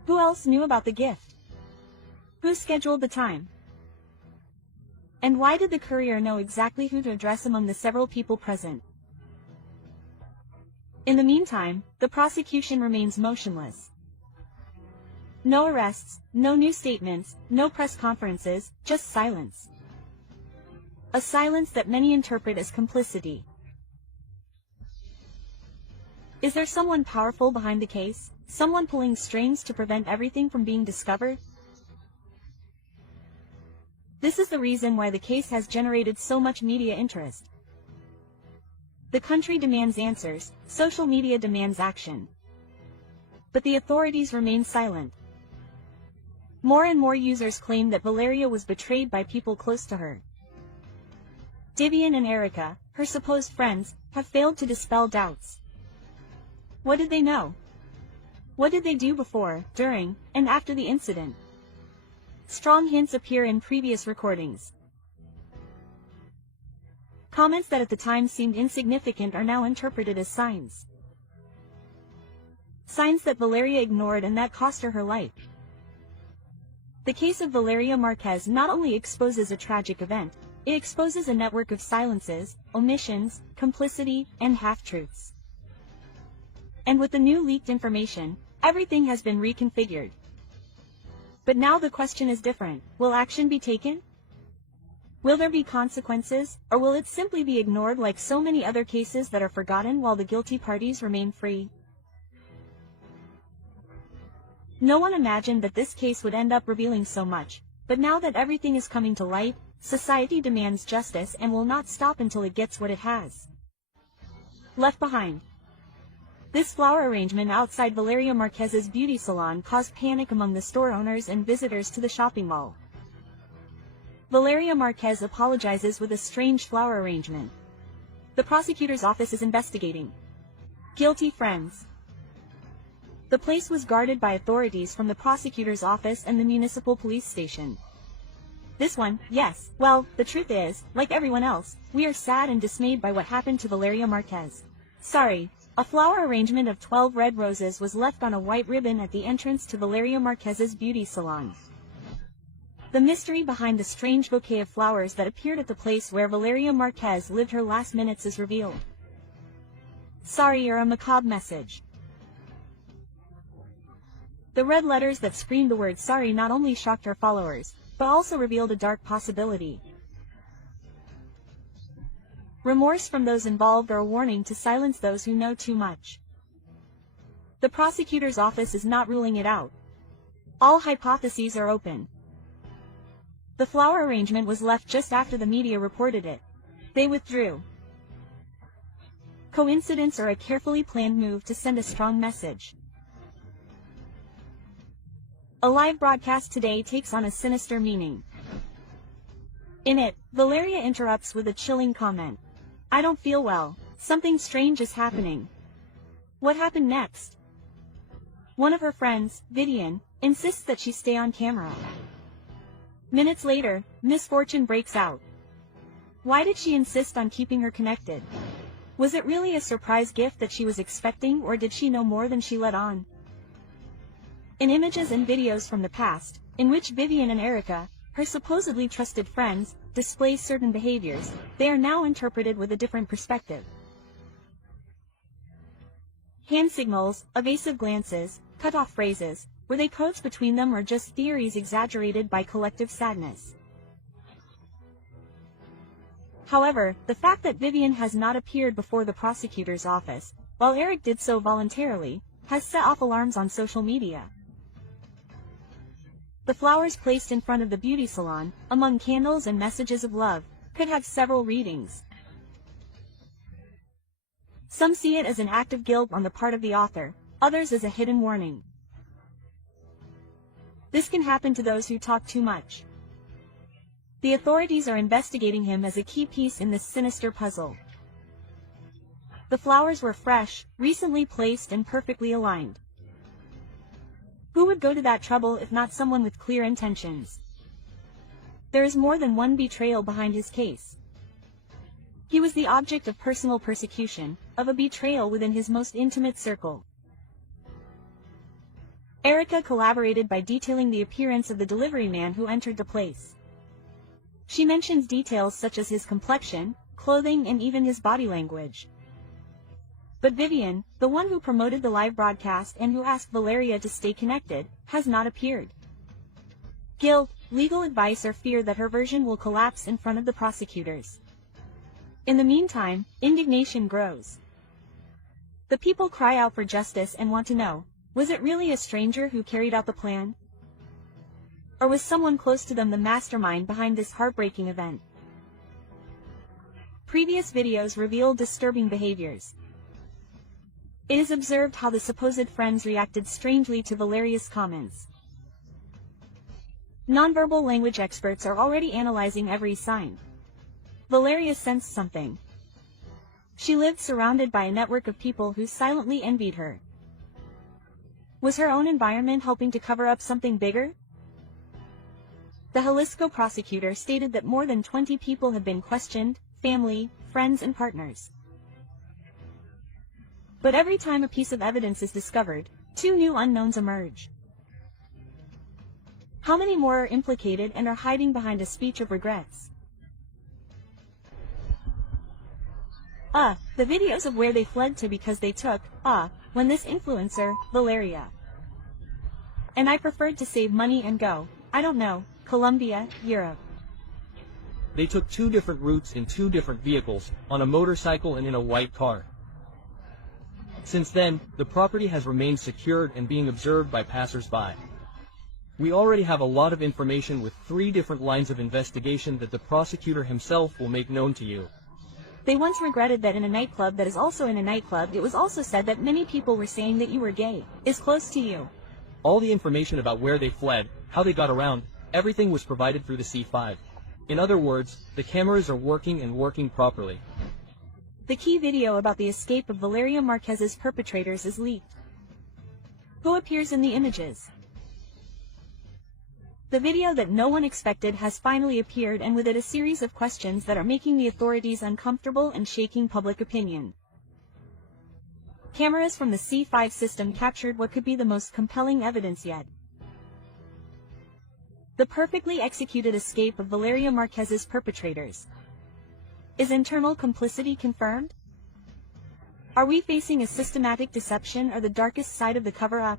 Who else knew about the gift? Who scheduled the time? And why did the courier know exactly who to address among the several people present? In the meantime, the prosecution remains motionless. No arrests, no new statements, no press conferences, just silence. A silence that many interpret as complicity. Is there someone powerful behind the case? Someone pulling strings to prevent everything from being discovered? This is the reason why the case has generated so much media interest. The country demands answers, social media demands action. But the authorities remain silent. More and more users claim that Valeria was betrayed by people close to her. Vivian and Erica, her supposed friends, have failed to dispel doubts. What did they know? What did they do before, during, and after the incident? Strong hints appear in previous recordings. Comments that at the time seemed insignificant are now interpreted as signs. Signs that Valeria ignored and that cost her her life. The case of Valeria Márquez not only exposes a tragic event, it exposes a network of silences, omissions, complicity, and half-truths. And with the new leaked information, everything has been reconfigured. But now the question is different. Will action be taken? Will there be consequences, or will it simply be ignored like so many other cases that are forgotten while the guilty parties remain free? No one imagined that this case would end up revealing so much, but now that everything is coming to light, society demands justice and will not stop until it gets what it has. Left behind. This flower arrangement outside Valeria Márquez's beauty salon caused panic among the store owners and visitors to the shopping mall. Valeria Márquez apologizes with a strange flower arrangement. The prosecutor's office is investigating. Guilty friends. The place was guarded by authorities from the prosecutor's office and the municipal police station. This one, yes, well, the truth is, like everyone else, we are sad and dismayed by what happened to Valeria Márquez. Sorry, a flower arrangement of 12 red roses was left on a white ribbon at the entrance to Valeria Márquez's beauty salon. The mystery behind the strange bouquet of flowers that appeared at the place where Valeria Márquez lived her last minutes is revealed. Sorry, or a macabre message. The red letters that screamed the word sorry not only shocked her followers, but also revealed a dark possibility. Remorse from those involved or a warning to silence those who know too much. The prosecutor's office is not ruling it out. All hypotheses are open. The flower arrangement was left just after the media reported it. They withdrew. Coincidence or a carefully planned move to send a strong message? A live broadcast today takes on a sinister meaning. In it, Valeria interrupts with a chilling comment. I don't feel well. Something strange is happening. What happened next? One of her friends, Vivian, insists that she stay on camera. Minutes later, misfortune breaks out. Why did she insist on keeping her connected? Was it really a surprise gift that she was expecting, or did she know more than she let on? In images and videos from the past, in which Vivian and Erica, her supposedly trusted friends, display certain behaviors, they are now interpreted with a different perspective. Hand signals, evasive glances, cut-off phrases, were they codes between them or just theories exaggerated by collective sadness? However, the fact that Vivian has not appeared before the prosecutor's office, while Eric did so voluntarily, has set off alarms on social media. The flowers placed in front of the beauty salon, among candles and messages of love, could have several readings. Some see it as an act of guilt on the part of the author, others as a hidden warning. This can happen to those who talk too much. The authorities are investigating him as a key piece in this sinister puzzle. The flowers were fresh, recently placed and perfectly aligned. Who would go to that trouble if not someone with clear intentions? There is more than one betrayal behind his case. He was the object of personal persecution, of a betrayal within his most intimate circle. Erica collaborated by detailing the appearance of the delivery man who entered the place. She mentions details such as his complexion, clothing and even his body language. But Vivian, the one who promoted the live broadcast and who asked Valeria to stay connected, has not appeared. Guilt, legal advice or fear that her version will collapse in front of the prosecutors. In the meantime, indignation grows. The people cry out for justice and want to know, was it really a stranger who carried out the plan? Or was someone close to them the mastermind behind this heartbreaking event? Previous videos revealed disturbing behaviors. It is observed how the supposed friends reacted strangely to Valeria's comments. Nonverbal language experts are already analyzing every sign. Valeria sensed something. She lived surrounded by a network of people who silently envied her. Was her own environment helping to cover up something bigger? The Jalisco prosecutor stated that more than 20 people have been questioned, family, friends and partners. But every time a piece of evidence is discovered, two new unknowns emerge. How many more are implicated and are hiding behind a speech of regrets? The videos of where they fled to because they took, when this influencer, Valeria. And I preferred to save money and go, I don't know, Colombia, Europe. They took 2 different routes in 2 different vehicles, on a motorcycle and in a white car. Since then, the property has remained secured and being observed by passers-by. We already have a lot of information with 3 different lines of investigation that the prosecutor himself will make known to you. They once regretted that in a nightclub that is also in a nightclub it was also said that many people were saying that you were gay, is close to you. All the information about where they fled, how they got around, everything was provided through the C5. In other words, the cameras are working and working properly. The key video about the escape of Valeria Márquez's perpetrators is leaked. Who appears in the images? The video that no one expected has finally appeared, and with it a series of questions that are making the authorities uncomfortable and shaking public opinion. Cameras from the C5 system captured what could be the most compelling evidence yet. The perfectly executed escape of Valeria Márquez's perpetrators. Is internal complicity confirmed? Are we facing a systematic deception or the darkest side of the cover-up?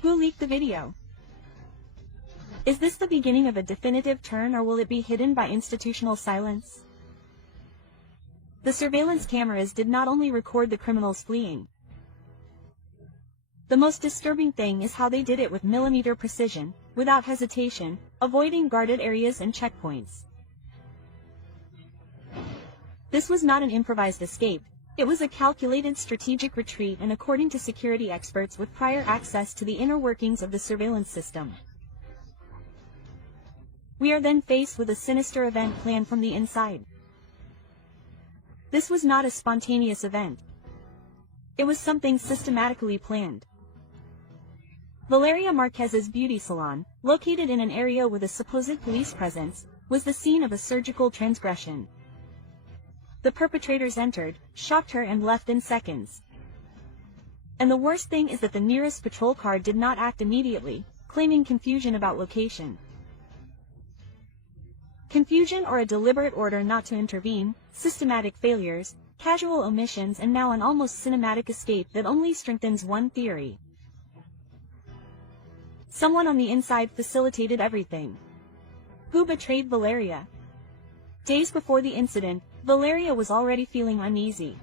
Who leaked the video? Is this the beginning of a definitive turn, or will it be hidden by institutional silence? The surveillance cameras did not only record the criminals fleeing. The most disturbing thing is how they did it with millimeter precision, without hesitation, avoiding guarded areas and checkpoints. This was not an improvised escape. It was a calculated strategic retreat, and according to security experts with prior access to the inner workings of the surveillance system. We are then faced with a sinister event planned from the inside. This was not a spontaneous event. It was something systematically planned. Valeria Márquez's beauty salon, located in an area with a supposed police presence, was the scene of a surgical transgression. The perpetrators entered, shocked her, and left in seconds. And the worst thing is that the nearest patrol car did not act immediately, claiming confusion about location. Confusion or a deliberate order not to intervene, systematic failures, casual omissions, and now an almost cinematic escape that only strengthens one theory. Someone on the inside facilitated everything. Who betrayed Valeria? Days before the incident, Valeria was already feeling uneasy.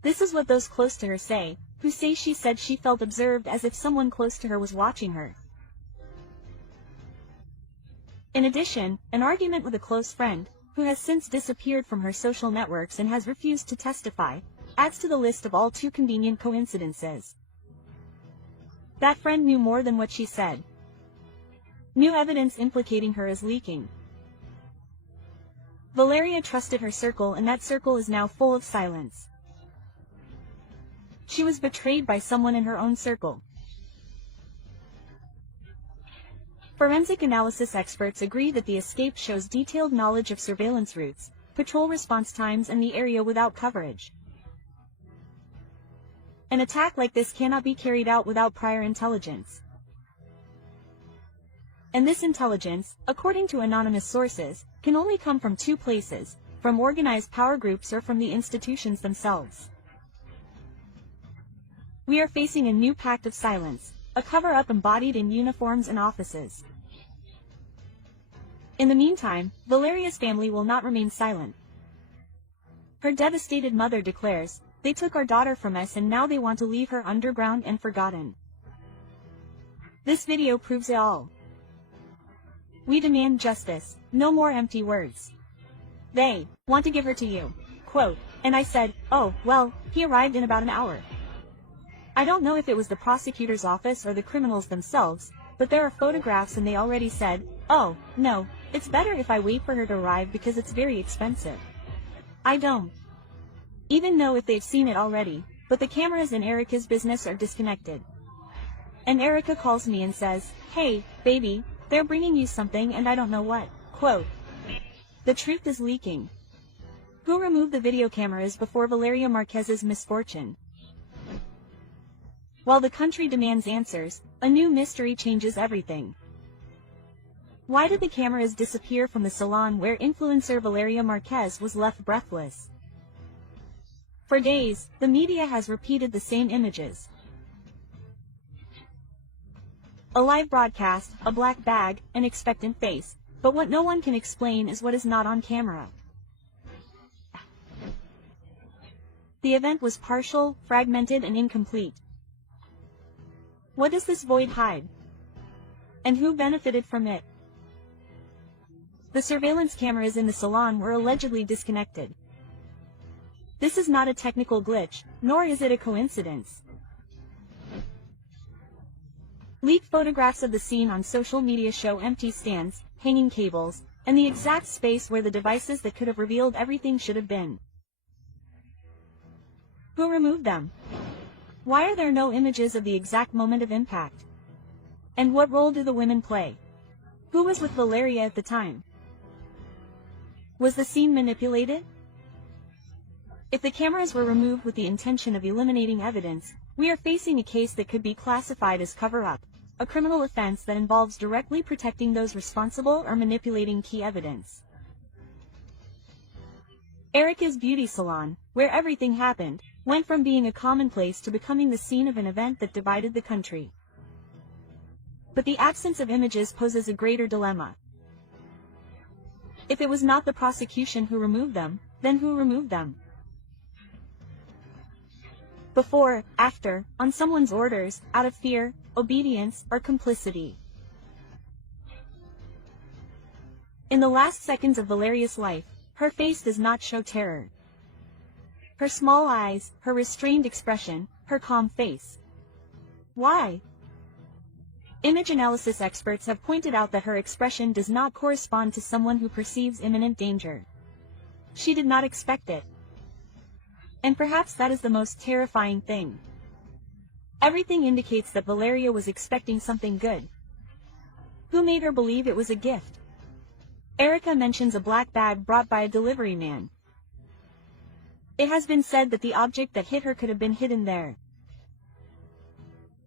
This is what those close to her say, who say she said she felt observed, as if someone close to her was watching her. In addition, an argument with a close friend, who has since disappeared from her social networks and has refused to testify, adds to the list of all too convenient coincidences. That friend knew more than what she said. New evidence implicating her is leaking. Valeria trusted her circle, and that circle is now full of silence. She was betrayed by someone in her own circle. Forensic analysis experts agree that the escape shows detailed knowledge of surveillance routes, patrol response times, and the area without coverage. An attack like this cannot be carried out without prior intelligence. And this intelligence, according to anonymous sources, can only come from 2 places, from organized power groups or from the institutions themselves. We are facing a new pact of silence, a cover-up embodied in uniforms and offices. In the meantime, Valeria's family will not remain silent. Her devastated mother declares, "They took our daughter from us and now they want to leave her underground and forgotten." This video proves it all. We demand justice, no more empty words. They want to give her to you. Quote, and I said, "Oh, well, he arrived in about an hour." I don't know if it was the prosecutor's office or the criminals themselves, but there are photographs and they already said, "Oh, no, it's better if I wait for her to arrive because it's very expensive." I don't even know if they've seen it already, but the cameras in Erica's business are disconnected. And Erica calls me and says, "Hey, baby, they're bringing you something and I don't know what." Quote, the truth is leaking. Who removed the video cameras before Valeria Márquez's misfortune? While the country demands answers, a new mystery changes everything. Why did the cameras disappear from the salon where influencer Valeria Márquez was left breathless? For days, the media has repeated the same images. A live broadcast, a black bag, an expectant face, but what no one can explain is what is not on camera. The event was partial, fragmented, and incomplete. What does this void hide? And who benefited from it? The surveillance cameras in the salon were allegedly disconnected. This is not a technical glitch, nor is it a coincidence. Leaked photographs of the scene on social media show empty stands, hanging cables, and the exact space where the devices that could have revealed everything should have been. Who removed them? Why are there no images of the exact moment of impact? And what role do the women play? Who was with Valeria at the time? Was the scene manipulated? If the cameras were removed with the intention of eliminating evidence, we are facing a case that could be classified as cover-up, a criminal offense that involves directly protecting those responsible or manipulating key evidence. Erica's beauty salon, where everything happened, went from being a commonplace to becoming the scene of an event that divided the country. But the absence of images poses a greater dilemma. If it was not the prosecution who removed them, then who removed them? Before, after, on someone's orders, out of fear, obedience, or complicity. In the last seconds of Valeria's life, her face does not show terror. Her small eyes, her restrained expression, her calm face. Why? Image analysis experts have pointed out that her expression does not correspond to someone who perceives imminent danger. She did not expect it. And perhaps that is the most terrifying thing. Everything indicates that Valeria was expecting something good. Who made her believe it was a gift? Erica mentions a black bag brought by a delivery man. It has been said that the object that hit her could have been hidden there.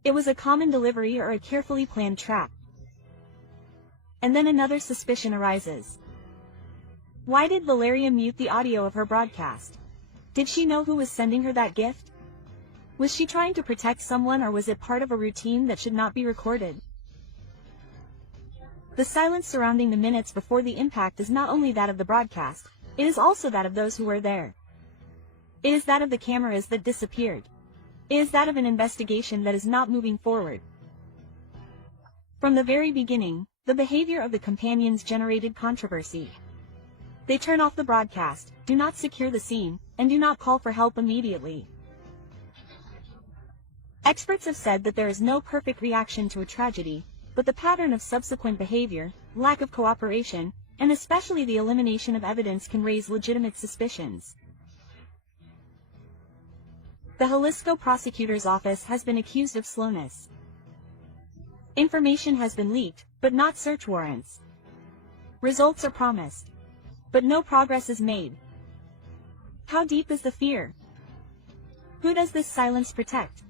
It was a common delivery or a carefully planned trap. And then another suspicion arises. Why did Valeria mute the audio of her broadcast? Did she know who was sending her that gift? Was she trying to protect someone, or was it part of a routine that should not be recorded? The silence surrounding the minutes before the impact is not only that of the broadcast, it is also that of those who were there. It is that of the cameras that disappeared. It is that of an investigation that is not moving forward. From the very beginning, the behavior of the companions generated controversy. They turn off the broadcast, do not secure the scene, and do not call for help immediately. Experts have said that there is no perfect reaction to a tragedy, but the pattern of subsequent behavior, lack of cooperation, and especially the elimination of evidence can raise legitimate suspicions. The Jalisco prosecutor's office has been accused of slowness. Information has been leaked, but not search warrants. Results are promised, but no progress is made. How deep is the fear? Who does this silence protect?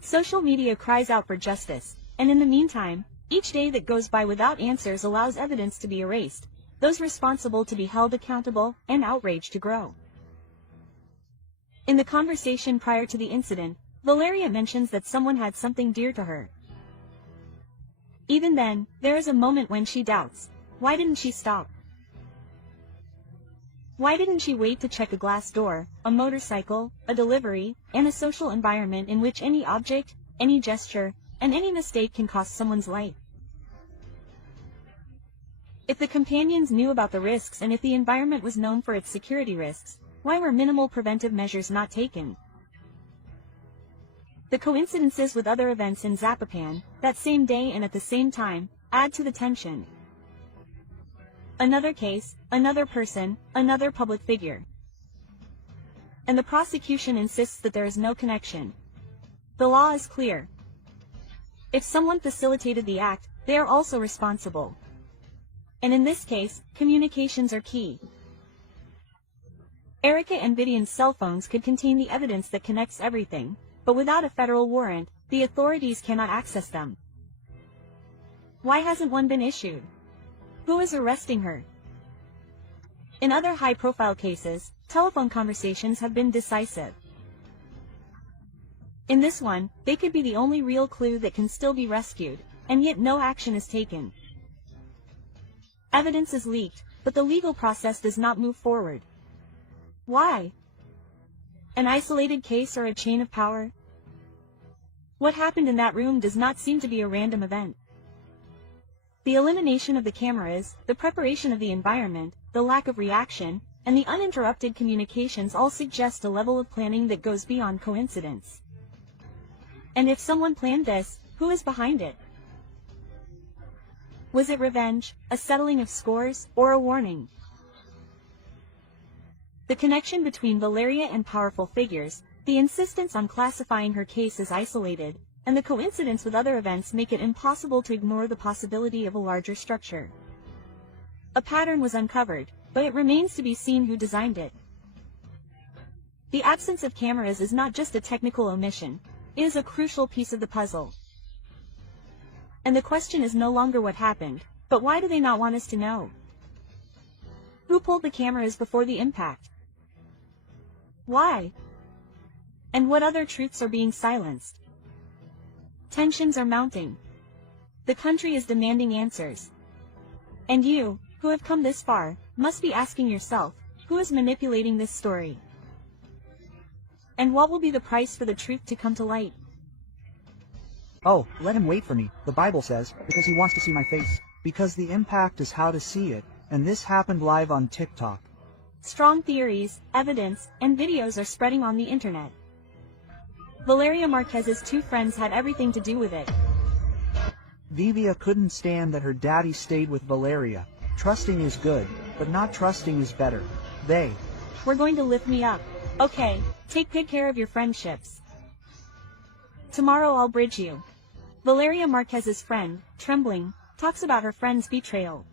Social media cries out for justice, and in the meantime, each day that goes by without answers allows evidence to be erased, those responsible to be held accountable, and outrage to grow. In the conversation prior to the incident, Valeria mentions that someone had something dear to her. Even then, there is a moment when she doubts. Why didn't she stop? Why didn't she wait to check a glass door, a motorcycle, a delivery, and a social environment in which any object, any gesture, and any mistake can cost someone's life? If the companions knew about the risks and if the environment was known for its security risks, why were minimal preventive measures not taken? The coincidences with other events in Zapopan, that same day and at the same time, add to the tension. Another case, another person, another public figure. And the prosecution insists that there is no connection. The law is clear. If someone facilitated the act, they are also responsible. And in this case, communications are key. Erica and Vivian's cell phones could contain the evidence that connects everything, but without a federal warrant, the authorities cannot access them. Why hasn't one been issued? Who is arresting her? In other high-profile cases, telephone conversations have been decisive. In this one, they could be the only real clue that can still be rescued, and yet no action is taken. Evidence is leaked, but the legal process does not move forward. Why? An isolated case or a chain of power? What happened in that room does not seem to be a random event. The elimination of the cameras, the preparation of the environment, the lack of reaction, and the uninterrupted communications all suggest a level of planning that goes beyond coincidence. And if someone planned this, who is behind it? Was it revenge, a settling of scores, or a warning? The connection between Valeria and powerful figures, the insistence on classifying her case as isolated, and the coincidence with other events make it impossible to ignore the possibility of a larger structure. A pattern was uncovered, but it remains to be seen who designed it. The absence of cameras is not just a technical omission, it is a crucial piece of the puzzle. And the question is no longer what happened, but why do they not want us to know? Who pulled the cameras before the impact? Why? And what other truths are being silenced? Tensions are mounting. The country is demanding answers. And you, who have come this far, must be asking yourself, who is manipulating this story? And what will be the price for the truth to come to light? Oh, let him wait for me, the Bible says, because he wants to see my face. Because the impact is how to see it, and this happened live on TikTok. Strong theories, evidence, and videos are spreading on the internet. Valeria Márquez's two friends had everything to do with it. Vivia couldn't stand that her daddy stayed with Valeria. Trusting is good, but not trusting is better. They were going to lift me up. Okay, take good care of your friendships. Tomorrow I'll bridge you. Valeria Márquez's friend, trembling, talks about her friend's betrayal.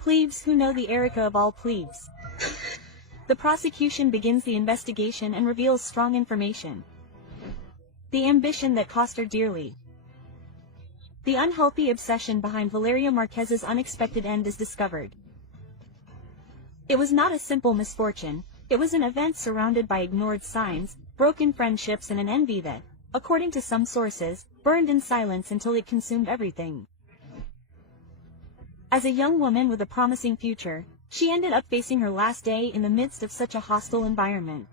Plebes who know the Erica of all plebes. The prosecution begins the investigation and reveals strong information. The ambition that cost her dearly. The unhealthy obsession behind Valeria Márquez's unexpected end is discovered. It was not a simple misfortune, it was an event surrounded by ignored signs, broken friendships and an envy that, according to some sources, burned in silence until it consumed everything. As a young woman with a promising future, she ended up facing her last day in the midst of such a hostile environment.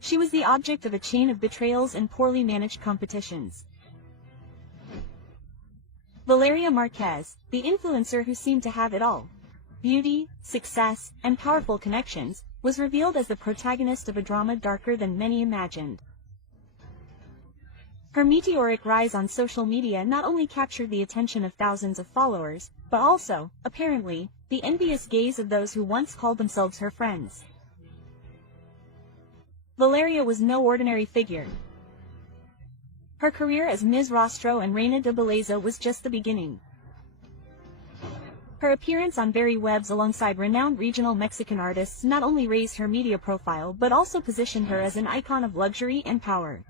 She was the object of a chain of betrayals and poorly managed competitions. Valeria Márquez, the influencer who seemed to have it all, beauty, success, and powerful connections, was revealed as the protagonist of a drama darker than many imagined. Her meteoric rise on social media not only captured the attention of thousands of followers, but also, apparently, the envious gaze of those who once called themselves her friends. Valeria was no ordinary figure. Her career as Ms. Rostro and Reina de Belleza was just the beginning. Her appearance on Very Webs alongside renowned regional Mexican artists not only raised her media profile but also positioned her as an icon of luxury and power.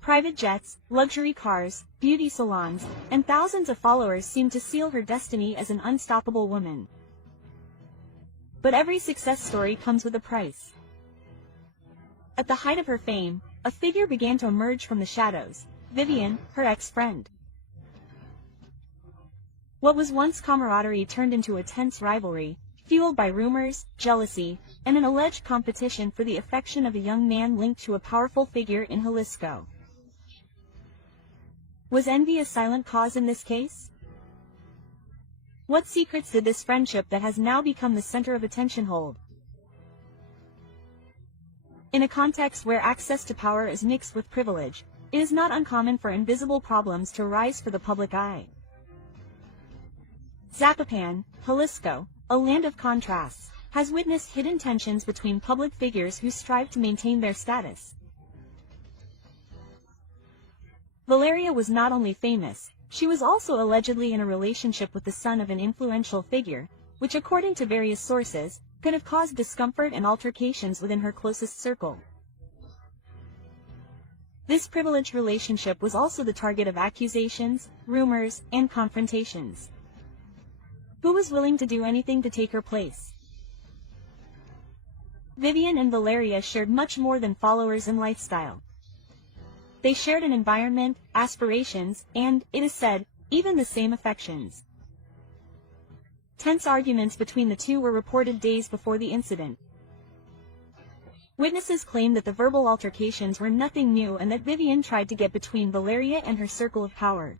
Private jets, luxury cars, beauty salons, and thousands of followers seemed to seal her destiny as an unstoppable woman. But every success story comes with a price. At the height of her fame, a figure began to emerge from the shadows, Vivian, her ex-friend. What was once camaraderie turned into a tense rivalry, fueled by rumors, jealousy, and an alleged competition for the affection of a young man linked to a powerful figure in Jalisco. Was envy a silent cause in this case? What secrets did this friendship that has now become the center of attention hold? In a context where access to power is mixed with privilege, it is not uncommon for invisible problems to rise for the public eye. Zapopan, Jalisco, a land of contrasts, has witnessed hidden tensions between public figures who strive to maintain their status. Valeria was not only famous, she was also allegedly in a relationship with the son of an influential figure, which according to various sources, could have caused discomfort and altercations within her closest circle. This privileged relationship was also the target of accusations, rumors, and confrontations. Who was willing to do anything to take her place? Vivian and Valeria shared much more than followers and lifestyle. They shared an environment, aspirations, and, it is said, even the same affections. Tense arguments between the two were reported days before the incident. Witnesses claimed that the verbal altercations were nothing new and that Vivian tried to get between Valeria and her circle of power.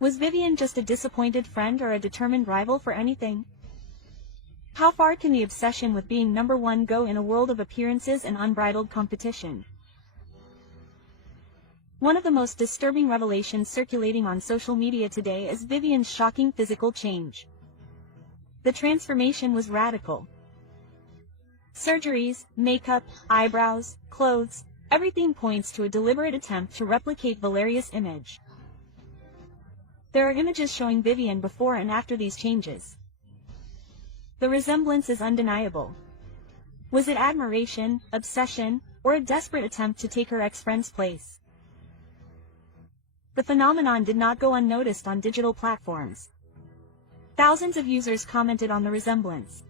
Was Vivian just a disappointed friend or a determined rival for anything? How far can the obsession with being number one go in a world of appearances and unbridled competition? One of the most disturbing revelations circulating on social media today is Vivian's shocking physical change. The transformation was radical. Surgeries, makeup, eyebrows, clothes, everything points to a deliberate attempt to replicate Valeria's image. There are images showing Vivian before and after these changes. The resemblance is undeniable. Was it admiration, obsession, or a desperate attempt to take her ex-friend's place? The phenomenon did not go unnoticed on digital platforms. Thousands of users commented on the resemblance.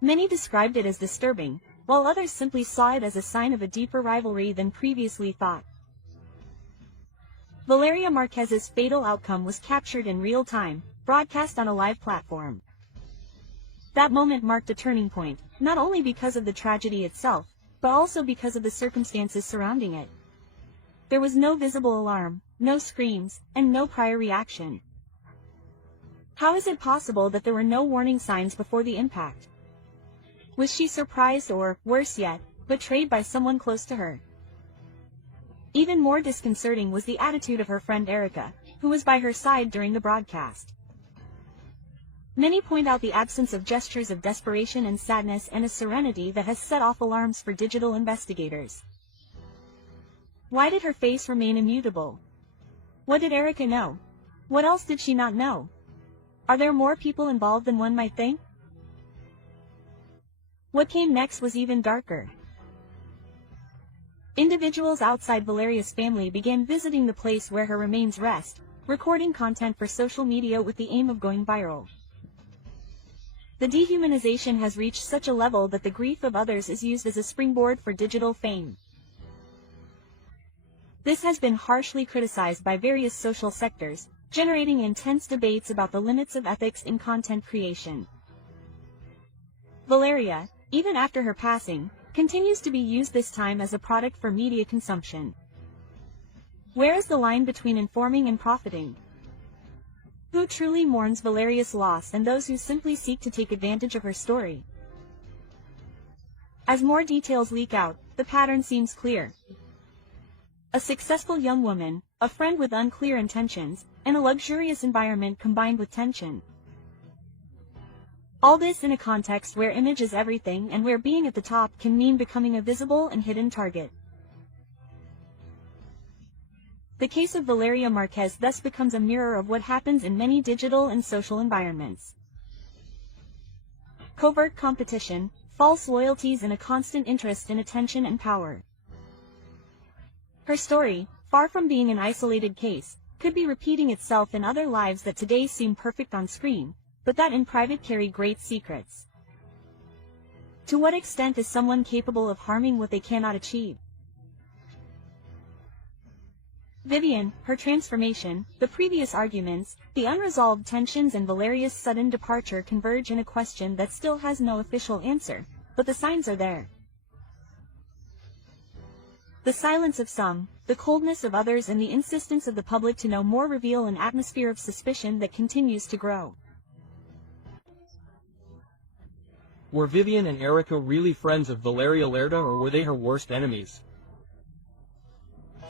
Many described it as disturbing, while others simply saw it as a sign of a deeper rivalry than previously thought. Valeria Márquez's fatal outcome was captured in real time, broadcast on a live platform. That moment marked a turning point, not only because of the tragedy itself, but also because of the circumstances surrounding it. There was no visible alarm, no screams, and no prior reaction. How is it possible that there were no warning signs before the impact? Was she surprised or, worse yet, betrayed by someone close to her? Even more disconcerting was the attitude of her friend Erica, who was by her side during the broadcast. Many point out the absence of gestures of desperation and sadness and a serenity that has set off alarms for digital investigators. Why did her face remain immutable? What did Erica know? What else did she not know? Are there more people involved than one might think? What came next was even darker. Individuals outside Valeria's family began visiting the place where her remains rest, recording content for social media with the aim of going viral. The dehumanization has reached such a level that the grief of others is used as a springboard for digital fame. This has been harshly criticized by various social sectors, generating intense debates about the limits of ethics in content creation. Valeria, even after her passing, continues to be used this time as a product for media consumption. Where is the line between informing and profiting? Who truly mourns Valeria's loss and those who simply seek to take advantage of her story? As more details leak out, the pattern seems clear. A successful young woman, a friend with unclear intentions, and a luxurious environment combined with tension. All this in a context where image is everything and where being at the top can mean becoming a visible and hidden target. The case of Valeria Márquez thus becomes a mirror of what happens in many digital and social environments. Covert competition, false loyalties, and a constant interest in attention and power. Her story, far from being an isolated case, could be repeating itself in other lives that today seem perfect on screen, but that in private carry great secrets. To what extent is someone capable of harming what they cannot achieve? Vivian, her transformation, the previous arguments, the unresolved tensions, and Valeria's sudden departure converge in a question that still has no official answer, but the signs are there. The silence of some, the coldness of others, and the insistence of the public to know more reveal an atmosphere of suspicion that continues to grow. Were Vivian and Erica really friends of Valeria Lerda, or were they her worst enemies?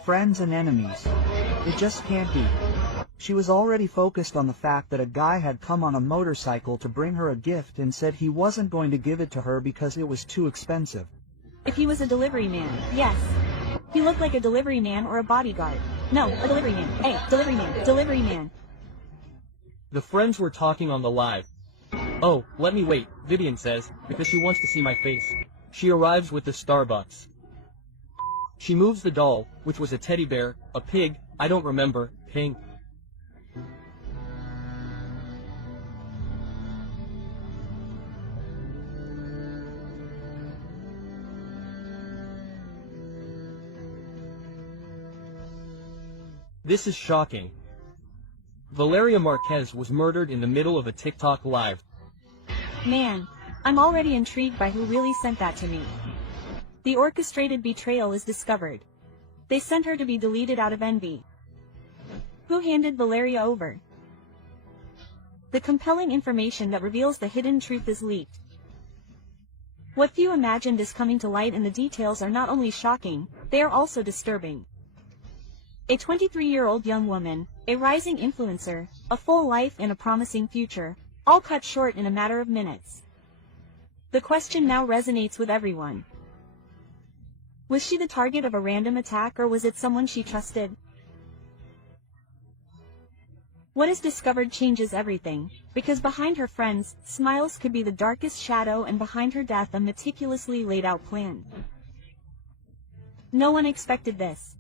Friends and enemies. It just can't be. She was already focused on the fact that a guy had come on a motorcycle to bring her a gift and said he wasn't going to give it to her because it was too expensive. If he was a delivery man, yes. He looked like a delivery man or a bodyguard. No, a delivery man. Hey, delivery man, delivery man. The friends were talking on the live. Oh, let me wait, Vivian says, because she wants to see my face. She arrives with the Starbucks. She moves the doll, which was a teddy bear, a pig, I don't remember, pink. This is shocking. Valeria Márquez was murdered in the middle of a TikTok live. Man, I'm already intrigued by who really sent that to me. The orchestrated betrayal is discovered. They sent her to be deleted out of envy. Who handed Valeria over? The compelling information that reveals the hidden truth is leaked. What few imagined is coming to light, and the details are not only shocking, they are also disturbing. A 23-year-old young woman, a rising influencer, a full life and a promising future, all cut short in a matter of minutes. The question now resonates with everyone. Was she the target of a random attack, or was it someone she trusted? What is discovered changes everything, because behind her friends' smiles could be the darkest shadow, and behind her death a meticulously laid out plan. No one expected this.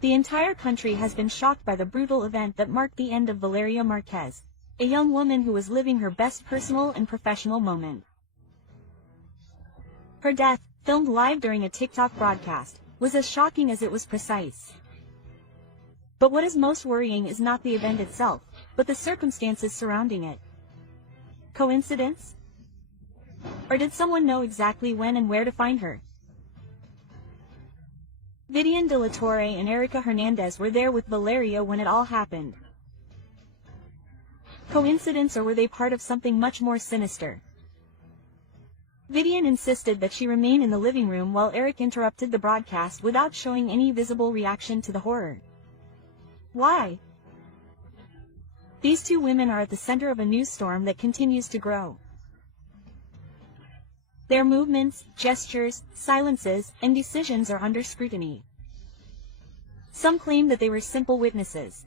The entire country has been shocked by the brutal event that marked the end of Valeria Márquez, a young woman who was living her best personal and professional moment. Her death, filmed live during a TikTok broadcast, was as shocking as it was precise. But what is most worrying is not the event itself, but the circumstances surrounding it. Coincidence? Or did someone know exactly when and where to find her? Vivian de la Torre and Erica Hernandez were there with Valeria when it all happened. Coincidence, or were they part of something much more sinister? Vivian insisted that she remain in the living room while Eric interrupted the broadcast without showing any visible reaction to the horror. Why? These two women are at the center of a news storm that continues to grow. Their movements, gestures, silences, and decisions are under scrutiny. Some claim that they were simple witnesses.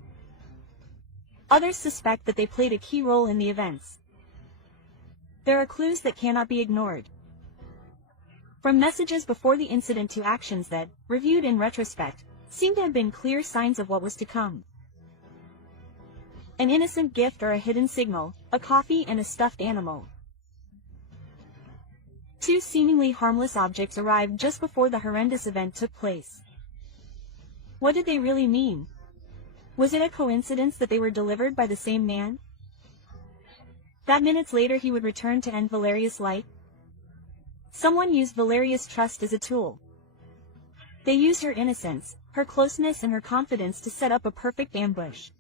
Others suspect that they played a key role in the events. There are clues that cannot be ignored. From messages before the incident to actions that, reviewed in retrospect, seem to have been clear signs of what was to come. An innocent gift or a hidden signal, a coffee and a stuffed animal. Two seemingly harmless objects arrived just before the horrendous event took place. What did they really mean? Was it a coincidence that they were delivered by the same man? That minutes later he would return to end Valeria's life? Someone used Valeria's trust as a tool. They used her innocence, her closeness and her confidence to set up a perfect ambush.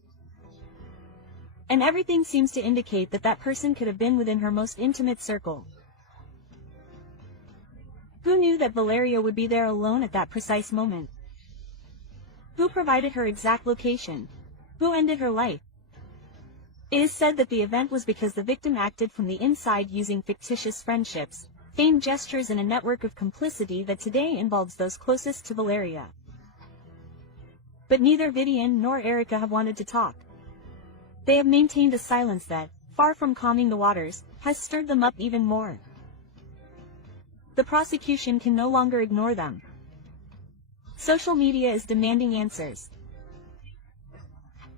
And everything seems to indicate that that person could have been within her most intimate circle. Who knew that Valeria would be there alone at that precise moment? Who provided her exact location? Who ended her life? It is said that the event was because the victim acted from the inside using fictitious friendships, feigned gestures and a network of complicity that today involves those closest to Valeria. But neither Vivian nor Erica have wanted to talk. They have maintained a silence that, far from calming the waters, has stirred them up even more. The prosecution can no longer ignore them. Social media is demanding answers.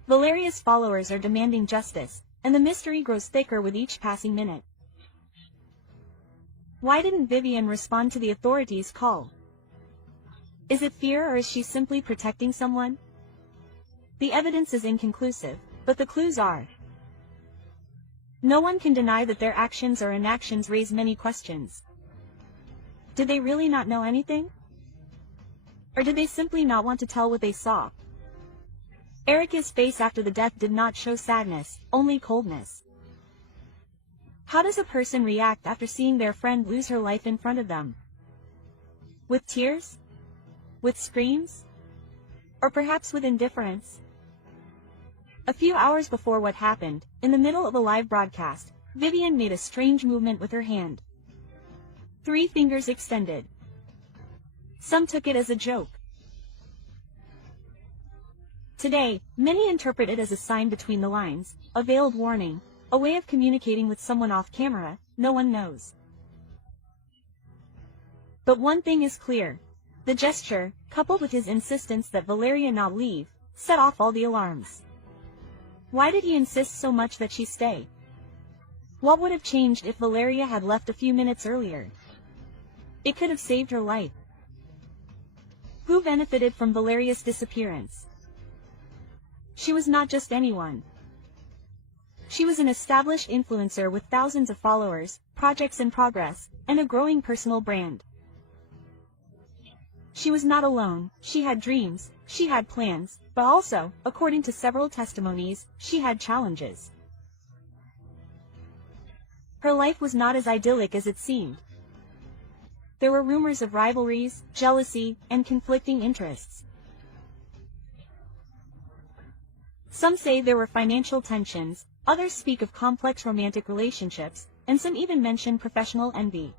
Valeria's followers are demanding justice, and the mystery grows thicker with each passing minute. Why didn't Vivian respond to the authorities' call? Is it fear, or is she simply protecting someone? The evidence is inconclusive, but the clues are. No one can deny that their actions or inactions raise many questions. Did they really not know anything? Or did they simply not want to tell what they saw? Erica's face after the death did not show sadness, only coldness. How does a person react after seeing their friend lose her life in front of them? With tears? With screams? Or perhaps with indifference? A few hours before what happened, in the middle of a live broadcast, Vivian made a strange movement with her hand. 3 fingers extended. Some took it as a joke. Today, many interpret it as a sign between the lines, a veiled warning, a way of communicating with someone off camera, no one knows. But one thing is clear. The gesture, coupled with his insistence that Valeria not leave, set off all the alarms. Why did he insist so much that she stay? What would have changed if Valeria had left a few minutes earlier? It could have saved her life. Who benefited from Valeria's disappearance? She was not just anyone. She was an established influencer with thousands of followers, projects in progress, and a growing personal brand. She was not alone. She had dreams, she had plans, but also, according to several testimonies, she had challenges. Her life was not as idyllic as it seemed. There were rumors of rivalries, jealousy, and conflicting interests. Some say there were financial tensions, others speak of complex romantic relationships, and some even mention professional envy.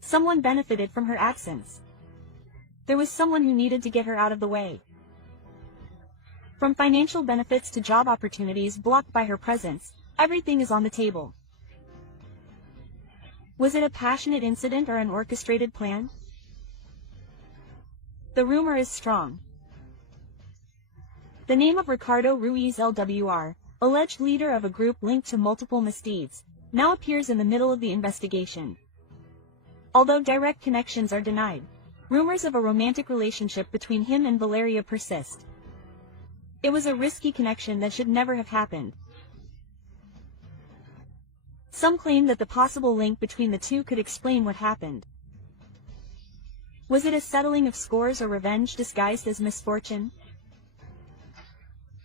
Someone benefited from her absence. There was someone who needed to get her out of the way. From financial benefits to job opportunities blocked by her presence, everything is on the table. Was it a passionate incident or an orchestrated plan? The rumor is strong. The name of Ricardo Ruiz LWR, alleged leader of a group linked to multiple misdeeds, now appears in the middle of the investigation. Although direct connections are denied, rumors of a romantic relationship between him and Valeria persist. It was a risky connection that should never have happened. Some claim that the possible link between the two could explain what happened. Was it a settling of scores or revenge disguised as misfortune?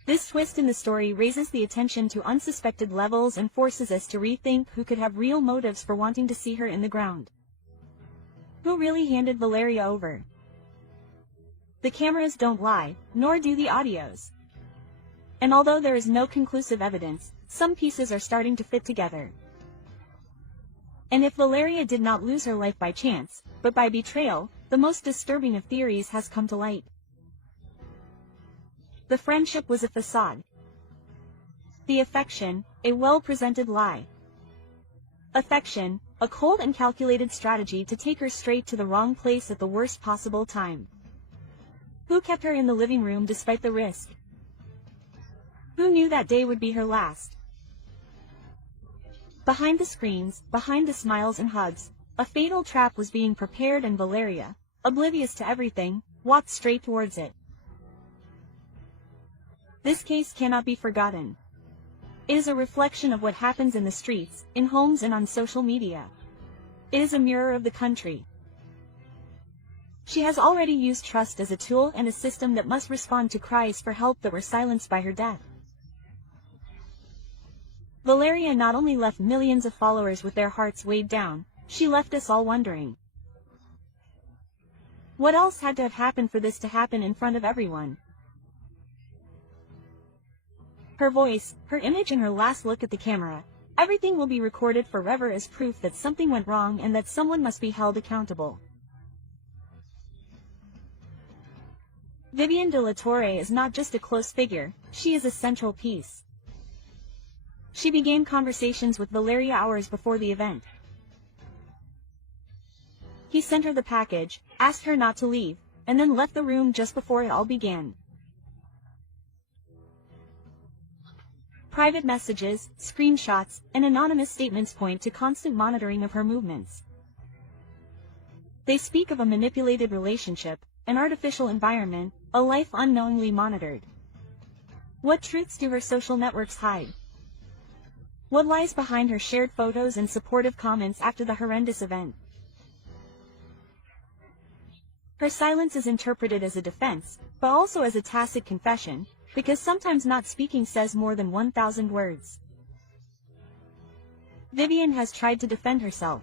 This twist in the story raises the attention to unsuspected levels and forces us to rethink who could have real motives for wanting to see her in the ground. Who really handed Valeria over? The cameras don't lie, nor do the audios. And although there is no conclusive evidence, some pieces are starting to fit together. And if Valeria did not lose her life by chance, but by betrayal, the most disturbing of theories has come to light. The friendship was a facade. The affection, a well-presented lie. Affection, a cold and calculated strategy to take her straight to the wrong place at the worst possible time. Who kept her in the living room despite the risk? Who knew that day would be her last? Behind the screens, behind the smiles and hugs, a fatal trap was being prepared and Valeria, oblivious to everything, walked straight towards it. This case cannot be forgotten. It is a reflection of what happens in the streets, in homes and on social media. It is a mirror of the country. She has already used trust as a tool and a system that must respond to cries for help that were silenced by her death. Valeria not only left millions of followers with their hearts weighed down, she left us all wondering. What else had to have happened for this to happen in front of everyone? Her voice, her image and her last look at the camera, everything will be recorded forever as proof that something went wrong and that someone must be held accountable. Vivian de la Torre is not just a close figure, she is a central piece. She began conversations with Valeria hours before the event. He sent her the package, asked her not to leave, and then left the room just before it all began. Private messages, screenshots, and anonymous statements point to constant monitoring of her movements. They speak of a manipulated relationship, an artificial environment, a life unknowingly monitored. What truths do her social networks hide? What lies behind her shared photos and supportive comments after the horrendous event? Her silence is interpreted as a defense, but also as a tacit confession, because sometimes not speaking says more than 1,000 words. Vivian has tried to defend herself.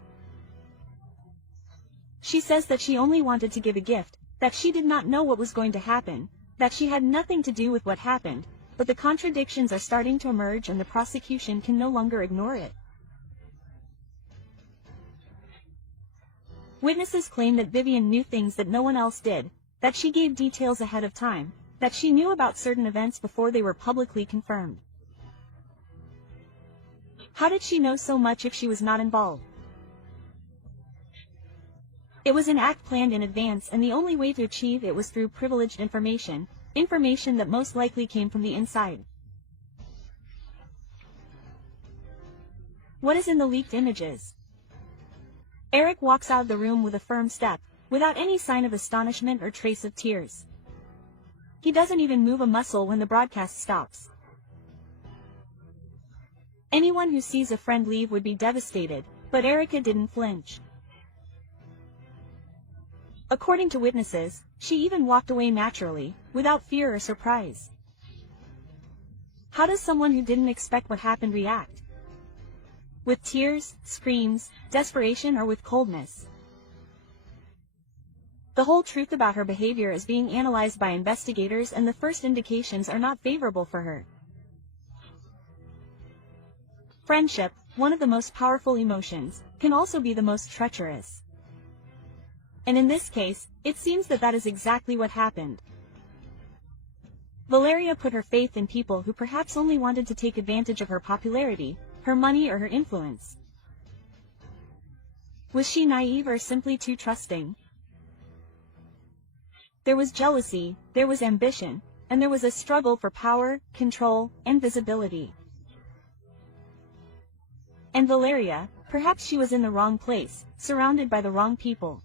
She says that she only wanted to give a gift, that she did not know what was going to happen, that she had nothing to do with what happened, but the contradictions are starting to emerge and the prosecution can no longer ignore it. Witnesses claim that Vivian knew things that no one else did, that she gave details ahead of time, that she knew about certain events before they were publicly confirmed. How did she know so much if she was not involved? It was an act planned in advance, and the only way to achieve it was through privileged information, information that most likely came from the inside. What is in the leaked images? Eric walks out of the room with a firm step, without any sign of astonishment or trace of tears. He doesn't even move a muscle when the broadcast stops. Anyone who sees a friend leave would be devastated, but Erica didn't flinch. According to witnesses, she even walked away naturally, without fear or surprise. How does someone who didn't expect what happened react? With tears, screams, desperation, or with coldness? The whole truth about her behavior is being analyzed by investigators, and the first indications are not favorable for her. Friendship, one of the most powerful emotions, can also be the most treacherous. And in this case, it seems that that is exactly what happened. Valeria put her faith in people who perhaps only wanted to take advantage of her popularity, her money, or her influence. Was she naive or simply too trusting? There was jealousy, there was ambition, and there was a struggle for power, control, and visibility. And Valeria, perhaps she was in the wrong place, surrounded by the wrong people.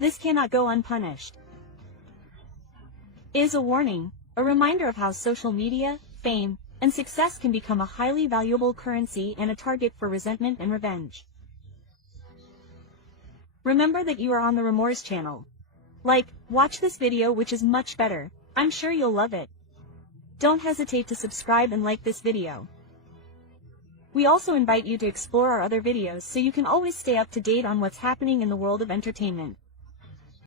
This cannot go unpunished. It is a warning, a reminder of how social media, fame, and success can become a highly valuable currency and a target for resentment and revenge. Remember that you are on the Remorse channel. Watch this video, which is much better. I'm sure you'll love it. Don't hesitate to subscribe and like this video. We also invite you to explore our other videos so you can always stay up to date on what's happening in the world of entertainment.